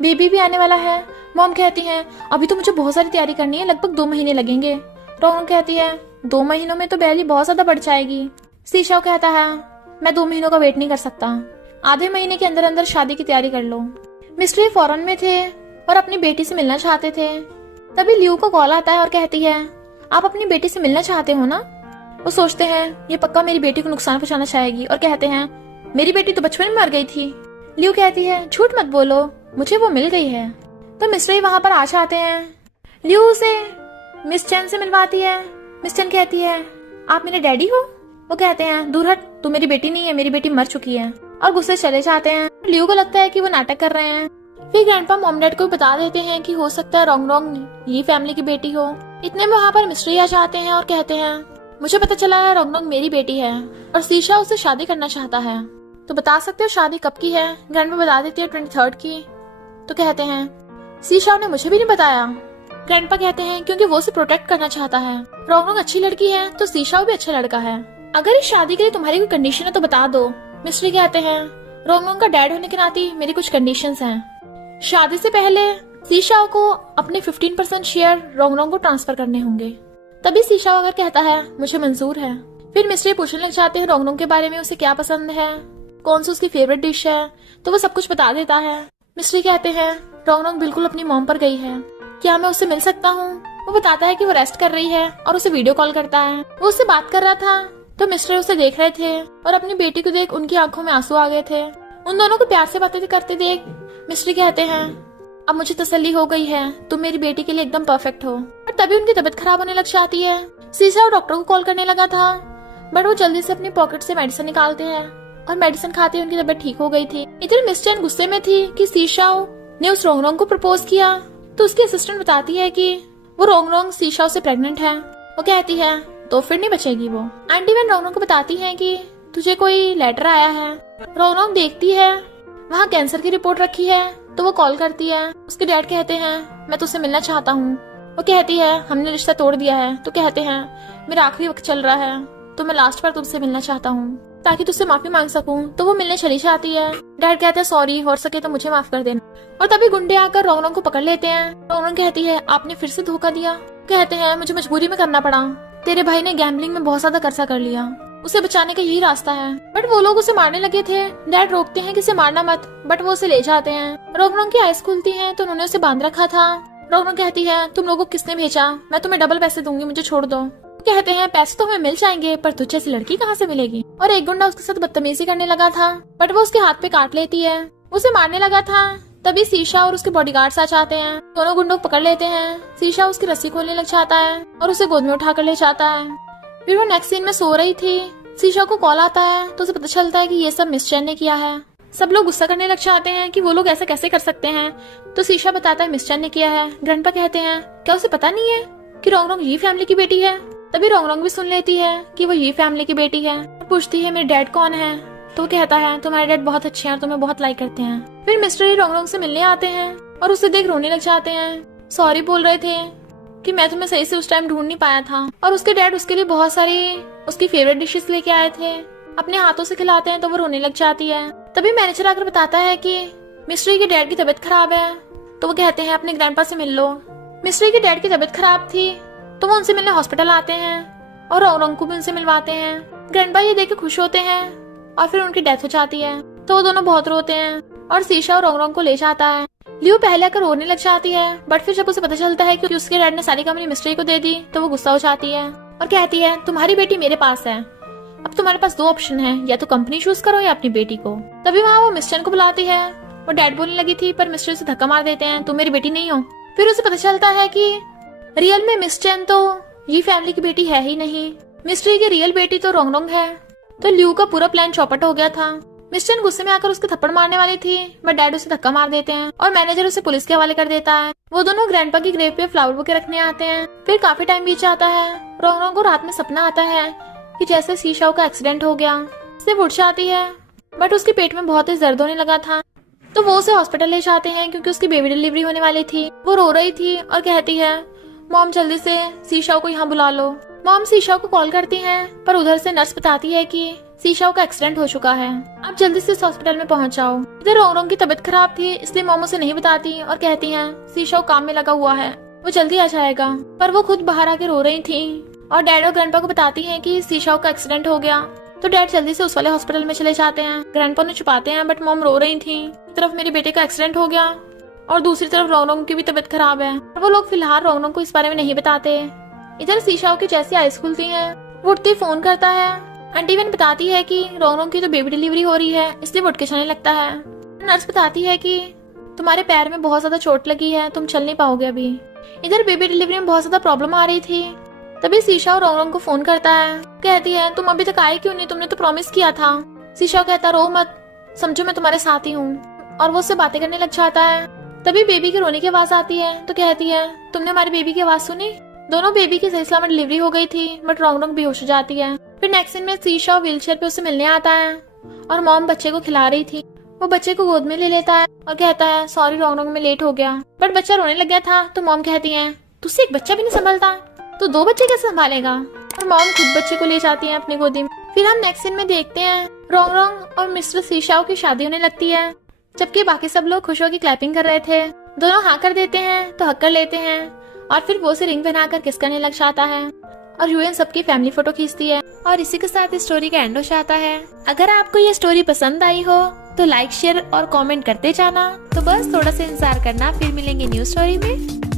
बेबी भी आने वाला है। मॉम कहती है अभी तो मुझे बहुत सारी तैयारी करनी है, लगभग 2 महीने लगेंगे। रोंगरोंग कहती है 2 महीनों में तो बैली बहुत ज्यादा बढ़ जाएगी। सीशाओ कहता है मैं 2 महीनों का वेट नहीं कर सकता, आधे महीने के अंदर अंदर शादी की तैयारी कर लो। मिस्ट्री फॉरेन में थे और अपनी बेटी से मिलना चाहते थे। तभी लियू को कॉल आता है और कहती है आप अपनी बेटी से मिलना चाहते हो ना? वो सोचते हैं ये पक्का मेरी बेटी को नुकसान पहुंचाना चाहेगी और कहते हैं मेरी बेटी तो बचपन में मर गई थी। लियू कहती है झूठ मत बोलो, मुझे वो मिल गई है। तो मिस्ट्री वहां पर आ जाते हैं। लियू उसे मिस चैन से मिलवाती है। मिस चैन कहती है आप मेरे डैडी हो? वो कहते हैं दूर हट, तू मेरी बेटी नहीं है, मेरी बेटी मर चुकी है, और गुस्से चले जाते हैं। लियू को लगता है कि वो नाटक कर रहे हैं। फिर ग्रैंडपा मॉम डैड को बता देते हैं कि हो सकता है रोंग रोंग ये फैमिली की बेटी हो। इतने में वहाँ पर मिस्ट्री आ जाते हैं और कहते हैं मुझे पता चला है रोंग रोंग मेरी बेटी है और सीशा उससे शादी करना चाहता है, तो बता सकते हो शादी कब की है? ग्रैंडपा बता देती है 23rd की। तो कहते हैं सीशा ने मुझे भी नहीं बताया। ग्रैंडपा कहते हैं क्योंकि वो उसे प्रोटेक्ट करना चाहता है। रोंग रोंग अच्छी लड़की है तो सीशा भी अच्छा लड़का है। अगर इस शादी के लिए तुम्हारी कोई कंडीशन है तो बता दो। मिस्ट्री कहते हैं रोंग रोंग का डैड होने के नाते मेरी कुछ कंडीशंस हैं। शादी से पहले सीशा को अपने 15% शेयर रोंग रोंग को ट्रांसफर करने होंगे। तभी सीशा अगर कहता है मुझे मंजूर है। फिर मिस्ट्री पूछने लग जाते हैं रोंग रोंग के बारे में, उसे क्या पसंद है, कौन सी उसकी फेवरेट डिश है, तो वो सब कुछ बता देता है। मिस्ट्री कहते हैं रोंग रोंग बिल्कुल अपनी मॉम पर गई है, क्या मैं उससे मिल सकता हूँ? वो बताता है कि वो रेस्ट कर रही है और उसे वीडियो कॉल करता है। वो उससे बात कर रहा था तो मिस्टर उसे देख रहे थे और अपनी बेटी को देख उनकी आंखों में आंसू आ गए थे। उन दोनों को प्यार से बातें करते देख मिस्ट्री कहते हैं अब मुझे तसल्ली हो गई है, तुम मेरी बेटी के लिए एकदम परफेक्ट हो। और तभी उनकी तबीयत खराब होने लग जाती है। सीसा डॉक्टर को कॉल करने लगा था बट वो जल्दी से अपनी पॉकेट से मेडिसिन निकालते हैं और मेडिसिन खाते ही उनकी तबीयत ठीक हो गई थी। इधर मिस चैन गुस्से में थी कि सीशा ने उस रोंग रोंग को प्रपोज किया, तो उसकी असिस्टेंट बताती है कि वो रोंग रोंग सीशा से प्रेग्नेंट है। वो कहती है तो फिर नहीं बचेगी वो। आंटी वैन रोंग रोंग को बताती है कि तुझे कोई लेटर आया है। रोंग रोंग देखती है वहाँ कैंसर की रिपोर्ट रखी है तो वो कॉल करती है। उसके डैड कहते हैं मैं तुझसे मिलना चाहता हूँ। वो कहती है हमने रिश्ता तोड़ दिया है। तो कहते हैं मेरा आखिरी वक्त चल रहा है तो मैं लास्ट बार तुमसे मिलना चाहता हूँ ताकि तुझसे माफी मांग सकूं। तो वो मिलने चली जाती है। डैड कहते हैं सॉरी, हो सके तो मुझे माफ कर देना। और तभी गुंडे आकर रोंग रोंग को पकड़ लेते हैं। रोंग रोंग कहती है आपने फिर से धोखा दिया। कहते हैं मुझे मजबूरी में करना पड़ा, तेरे भाई ने गैम्बलिंग में बहुत ज्यादा कर्जा कर लिया, उसे बचाने का यही रास्ता है। बट वो लोग उसे मारने लगे थे। डैड रोकते हैं कि इसे मारना मत, बट वो उसे ले जाते हैं। रोंग रोंग की आइज खुलती है तो उन्होंने उसे बांध रखा था। रोंग रोंग कहती है तुम लोगों को किसने भेजा, मैं तुम्हें डबल पैसे दूंगी, मुझे छोड़ दो। कहते हैं पैसे तो हमें मिल जाएंगे पर तुझ जैसी लड़की कहाँ से मिलेगी। और एक गुंडा उसके साथ बदतमीजी करने लगा था बट वो उसके हाथ पे काट लेती है। उसे मारने लगा था तभी सीशा और उसके बॉडीगार्ड्स आ जाते हैं। दोनों गुंडों को पकड़ लेते हैं। सीशा उसकी रस्सी खोलने लग जाता है और उसे गोद में उठा कर ले जाता है। फिर वो नेक्स्ट सीन में सो रही थी। सीशा को कॉल आता है तो उसे पता चलता है कि ये सब मिस चैन ने किया है। सब लोग गुस्सा करने लग जाते हैं कि वो लोग ऐसा कैसे कर सकते हैं। तो सीशा बताता है मिस चैन ने किया है। ग्रैंडपा कहते हैं क्या उसे पता नहीं है कि रोंग रोंग ये फैमिली की बेटी है? तभी रोंग रोंग भी सुन लेती है कि वो ये फैमिली की बेटी है। पूछती है मेरे डैड कौन है? तो वो कहता है तुम्हारे डैड बहुत अच्छे हैं और तुम्हें बहुत लाइक करते हैं। फिर मिस्टर रोंग रोंग से मिलने आते हैं और उसे देख रोने लग जाते हैं। सॉरी बोल रहे थे कि मैं तुम्हें सही से उस टाइम ढूंढ नहीं पाया था। और उसके डैड उसके लिए बहुत सारी उसकी फेवरेट डिशेस लेके आए थे, अपने हाथों से खिलाते हैं तो वो रोने लग जाती है। तभी मैनेजर आकर बताता है कि मिस्ट्री के डैड की तबीयत खराब है। तो वो कहते हैं अपने ग्रैंडपा से मिल लो। मिस्ट्री के डैड की तबीयत खराब थी तो वो उनसे मिलने हॉस्पिटल आते हैं और रोंग रोंग को भी उनसे मिलवाते हैं। ग्रैंडपा ये देख के खुश होते हैं और फिर उनकी डेथ हो जाती है तो वो दोनों बहुत रोते हैं और सीशा और रोंग रोंग को ले जाता है। लियू पहले आकर रोने लग जाती है बट फिर जब उसे पता चलता है कि उसके डैड ने सारी कंपनी मिस्ट्री को दे दी तो वो गुस्सा हो जाती है और कहती है तुम्हारी बेटी मेरे पास है, अब तुम्हारे पास दो ऑप्शन है, या तो कंपनी चूज करो या अपनी बेटी को। तभी वहाँ वो मिस्टर को बुलाती है। वो डैड बोलने लगी थी पर मिस्टर उसे धक्का मार देते हैं तुम मेरी बेटी नहीं हो। फिर उसे पता चलता है कि रियल में मिस्टर तो ये फैमिली की बेटी है ही नहीं, मिस्ट्री की रियल बेटी तो रोंग रोंग है। तो लियू का पूरा प्लान चौपट हो गया था। मिस्टर गुस्से में आकर उसके थप्पड़ मारने वाली थी बट डैड उसे धक्का मार देते हैं और मैनेजर उसे पुलिस के हवाले कर देता है। वो दोनों ग्रैंडपा की ग्रेव पे फ्लावर बुके रखने आते हैं। फिर काफी टाइम बीत जाता है। रोंग रोंग को रात में सपना आता है कि जैसे सीशा का एक्सीडेंट हो गया, से उठ जाती है बट उसके पेट में बहुत ही दर्द होने लगा था। तो वो उसे हॉस्पिटल ले जाते हैं क्योंकि उसकी बेबी डिलीवरी होने वाली थी। वो रो रही थी और कहती है मॉम जल्दी से सीशा को यहाँ बुला लो। मॉम सीशा को कॉल करती हैं पर उधर से नर्स बताती है कि सीशा का एक्सीडेंट हो चुका है, आप जल्दी से इस हॉस्पिटल में पहुंच जाओ। इधर रोंग रोंग की तबीयत खराब थी इसलिए मॉम उसे नहीं बताती और कहती हैं सीशा काम में लगा हुआ है, वो जल्दी आ जाएगा। पर वो खुद बाहर आके रो रही थी और डैड और ग्रैंडपा को बताती हैं कि सीशा का एक्सीडेंट हो गया। तो डैड जल्दी से उस वाले हॉस्पिटल में चले जाते हैं। ग्रैंडपा ने छुपाते हैं बट मॉम रो रही थी। एक तरफ मेरे बेटे का एक्सीडेंट हो गया और दूसरी तरफ रोंग रोंग की भी तबीयत खराब है। वो लोग फिलहाल रोंग रोंग को इस बारे में नहीं बताते। इधर शीशाओं की जैसी आइस खुलती हैं, वो उठते फोन करता है। आंटी वन बताती है कि रोंगरोंग की तो बेबी डिलीवरी हो रही है, इसलिए वो उठ के चलने लगता है। नर्स बताती है कि तुम्हारे पैर में बहुत ज्यादा चोट लगी है, तुम चल नहीं पाओगे अभी। इधर बेबी डिलीवरी में बहुत ज्यादा प्रॉब्लम आ रही थी। तभी शीशा और रोंगरोंग को फोन करता है। कहती है तुम अभी तक आए क्यों नहीं, तुमने तो प्रॉमिस किया था। शीशा कहता रो मत, समझो मैं तुम्हारे साथ ही हूँ, और वो उससे बातें करने लग जाता है। तभी बेबी के रोने की आवाज आती है तो कहती है तुमने हमारी बेबी की आवाज सुनी। दोनों बेबी की सही सलामत डिलीवरी हो गई थी, बट रोंगरोंग बेहोश हो जाती है। फिर नेक्स्ट सीन में शीशा व्हील चेयर पे उससे मिलने आता है और मॉम बच्चे को खिला रही थी। वो बच्चे को गोद में ले लेता है और कहता है सॉरी रोंगरोंग में लेट हो गया, बट बच्चा रोने लग गया था। तो मॉम कहती है तुझसे एक बच्चा भी नहीं संभालता, तो 2 बच्चे कैसे संभालेगा। और मॉम खुद बच्चे को ले जाती है अपनी गोदी में। फिर हम नेक्स्ट सीन में देखते हैं रोंगरोंग और मिस्टर शीशाओ की शादी होने लगती है, जबकि बाकी सब लोग खुश होकर क्लैपिंग कर रहे थे। दोनों हाँ कर देते हैं तो हक कर लेते हैं और फिर वो से रिंग बनाकर किस करने लग जाता है और ह्यूएन सबकी फैमिली फोटो खींचती है। और इसी के साथ इस स्टोरी का एंड हो जाता है। अगर आपको ये स्टोरी पसंद आई हो तो लाइक शेयर और कमेंट करते जाना। तो बस थोड़ा सा इंतजार करना, फिर मिलेंगे न्यू स्टोरी में।